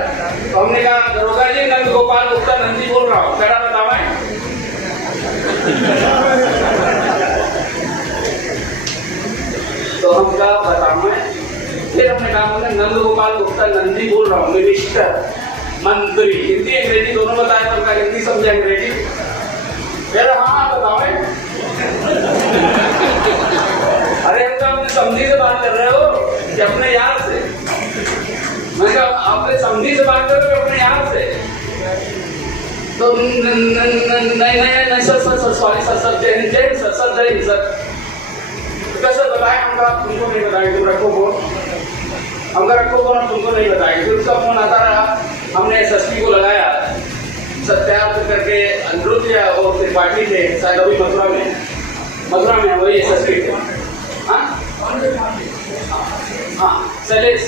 तो हमने कहा दरोगा जी नंद गोपाल गुप्ता नंदी बोल रहा हूँ, कह रहा बतावा। तो हम कहा बतावा। फिर हमने कहा नंद गोपाल गुप्ता नंदी बोल रहा हूँ, मिनिस्टर मंत्री, हिंदी अंग्रेजी दोनों बताया, तो उनका हिंदी समझे अंग्रेजी। फिर हाँ बतावे। अरे हम तो अपने समझी से बात कर रहे हो कि अपने यार से? मैं कहा आपने समझी से बात कर रहे हो अपने यार से? तो नहीं सर सॉरी सर जय हिंद सर। कैसे बताया? हम कहा तुमको नहीं बताएंगे, तुम रखो फोन, हम रखो फोन, तुमको नहीं बताएंगे। फिर उसका फोन आता रहा, हमने एसएसपी को लगाया, सत्यार्थ करके अनुरुद्ध और त्रिपाठी थे शायद अभी मथुरा में वही एसएसपी थे। हाँ शैलेश,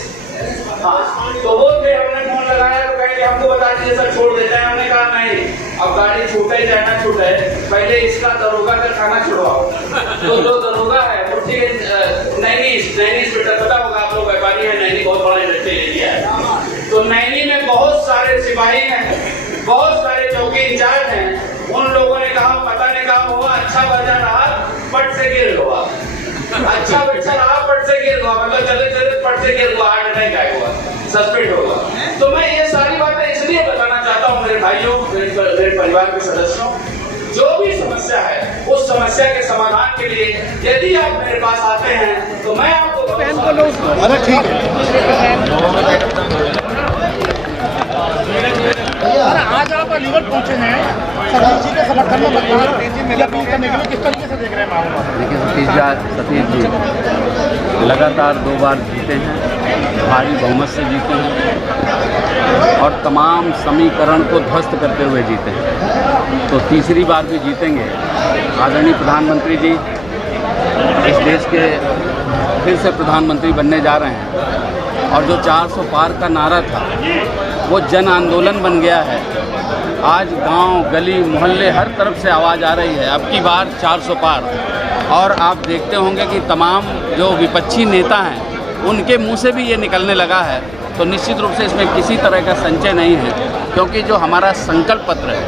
हाँ तो वो थे। हमने फोन लगाया तो कहे हमको बता दीजिए सर छोड़ देते हैं। हमने कहा नहीं, अब गाड़ी छूटे चाहे ना छूटे, पहले इसका दरोगा का खाना छुड़वाओ। तो जो दरोगा है वो ठीक है, नैनी बेटा पता होगा आप लोग, व्यापारी है नैनी, बहुत बड़ा इंडस्ट्री एरिया है। तो नैनी में बहुत सारे सिपाही हैं, बहुत सारे चौकी इंचार्ज हैं। उन लोगों ने कहा पता नहीं कहा हुआ, अच्छा बचा रहा पट से गिर हुआ, अच्छा बच्चा रहा पट से गिर हुआ, मतलब चले पट से गिर हुआ, हार्ट अटैक आया हुआ, सस्पेंड होगा। तो मैं ये सारी बातें इसलिए बताना चाहता हूँ मेरे भाइयों, मेरे परिवार के सदस्यों, जो भी समस्या है उस समस्या के समाधान के लिए यदि आप मेरे पास आते हैं तो मैं आपको अरे ठीक है। आज आप अलीगढ़ पहुंचे हैं सतीश जी के समर्थन में मतदान अपील करने के लिए, किस तरीके से देख रहे हैं मामला? देखिए सतीश जी लगातार 2 बार जीते हैं, भारी बहुमत से जीते हैं और तमाम समीकरण को ध्वस्त करते हुए जीते हैं, तो तीसरी बार भी जीतेंगे। आदरणीय प्रधानमंत्री जी इस देश के फिर से प्रधानमंत्री बनने जा रहे हैं और जो 400 पार का नारा था वो जन आंदोलन बन गया है। आज गांव, गली, मोहल्ले हर तरफ से आवाज़ आ रही है अब की बार 400 पार। और आप देखते होंगे कि तमाम जो विपक्षी नेता हैं उनके मुंह से भी ये निकलने लगा है, तो निश्चित रूप से इसमें किसी तरह का संचय नहीं है, क्योंकि जो हमारा संकल्प पत्र है,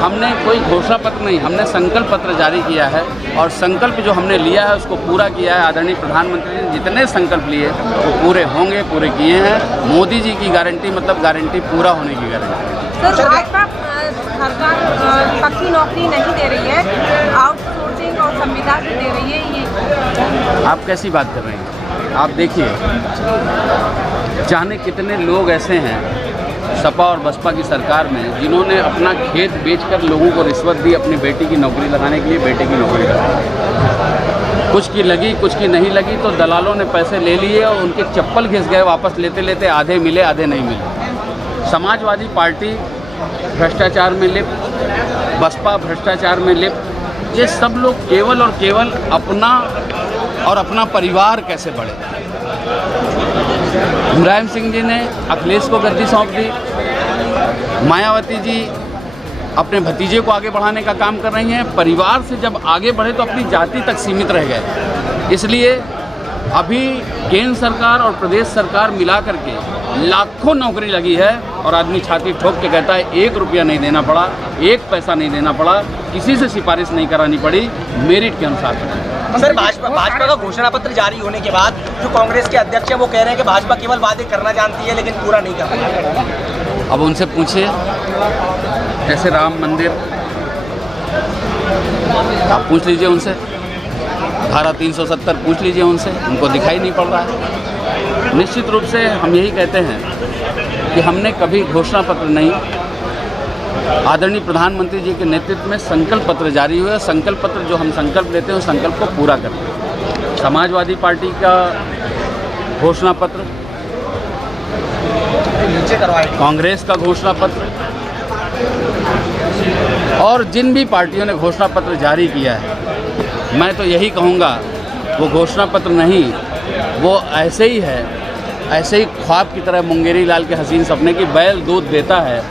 हमने कोई घोषणा पत्र नहीं, हमने संकल्प पत्र जारी किया है और संकल्प जो हमने लिया है उसको पूरा किया है। आदरणीय प्रधानमंत्री ने जितने संकल्प लिए वो पूरे होंगे, पूरे किए हैं। मोदी जी की गारंटी मतलब गारंटी पूरा होने की गारंटी। सर भाजपा सरकार पक्की नौकरी नहीं दे रही है, आउटसोर्सिंग और संविदा से दे रही है, ये आप कैसी बात कर रहे हैं? आप देखिए, जाने कितने लोग ऐसे हैं सपा और बसपा की सरकार में जिन्होंने अपना खेत बेचकर लोगों को रिश्वत दी अपनी बेटी की नौकरी लगाने के लिए, बेटे की नौकरी लगाने। कुछ की लगी, कुछ की नहीं लगी, तो दलालों ने पैसे ले लिए और उनके चप्पल घिस गए, वापस लेते लेते आधे मिले आधे नहीं मिले। समाजवादी पार्टी भ्रष्टाचार में लिप्त, बसपा भ्रष्टाचार में लिप्त, ये सब लोग केवल और केवल अपना और अपना परिवार कैसे बढ़े। मुलायम सिंह जी ने अखिलेश को गद्दी सौंप दी, मायावती जी अपने भतीजे को आगे बढ़ाने का काम कर रही हैं। परिवार से जब आगे बढ़े तो अपनी जाति तक सीमित रह गए। इसलिए अभी केंद्र सरकार और प्रदेश सरकार मिला करके लाखों नौकरी लगी है और आदमी छाती ठोक के कहता है 1 रुपया नहीं देना पड़ा, 1 पैसा नहीं देना पड़ा, किसी से सिफारिश नहीं करानी पड़ी, मेरिट के अनुसार। सर भाजपा का घोषणा पत्र जारी होने के बाद जो कांग्रेस के अध्यक्ष हैं वो कह रहे हैं कि भाजपा केवल वादे करना जानती है लेकिन पूरा नहीं कर रही। अब उनसे पूछिए, जैसे राम मंदिर, आप पूछ लीजिए उनसे, धारा 370 पूछ लीजिए उनसे, उनको दिखाई नहीं पड़ रहा है। निश्चित रूप से हम यही कहते हैं कि हमने कभी घोषणा पत्र नहीं, आदरणीय प्रधानमंत्री जी के नेतृत्व में संकल्प पत्र जारी हुए। संकल्प पत्र जो हम संकल्प लेते हैं उस संकल्प को पूरा करते हैं। समाजवादी पार्टी का घोषणा पत्र, कांग्रेस का घोषणा पत्र और जिन भी पार्टियों ने घोषणा पत्र जारी किया है, मैं तो यही कहूँगा वो घोषणा पत्र नहीं, वो ऐसे ही है, ऐसे ही ख्वाब की तरह मुंगेरी लाल के हसीन सपने की बैल दूध देता है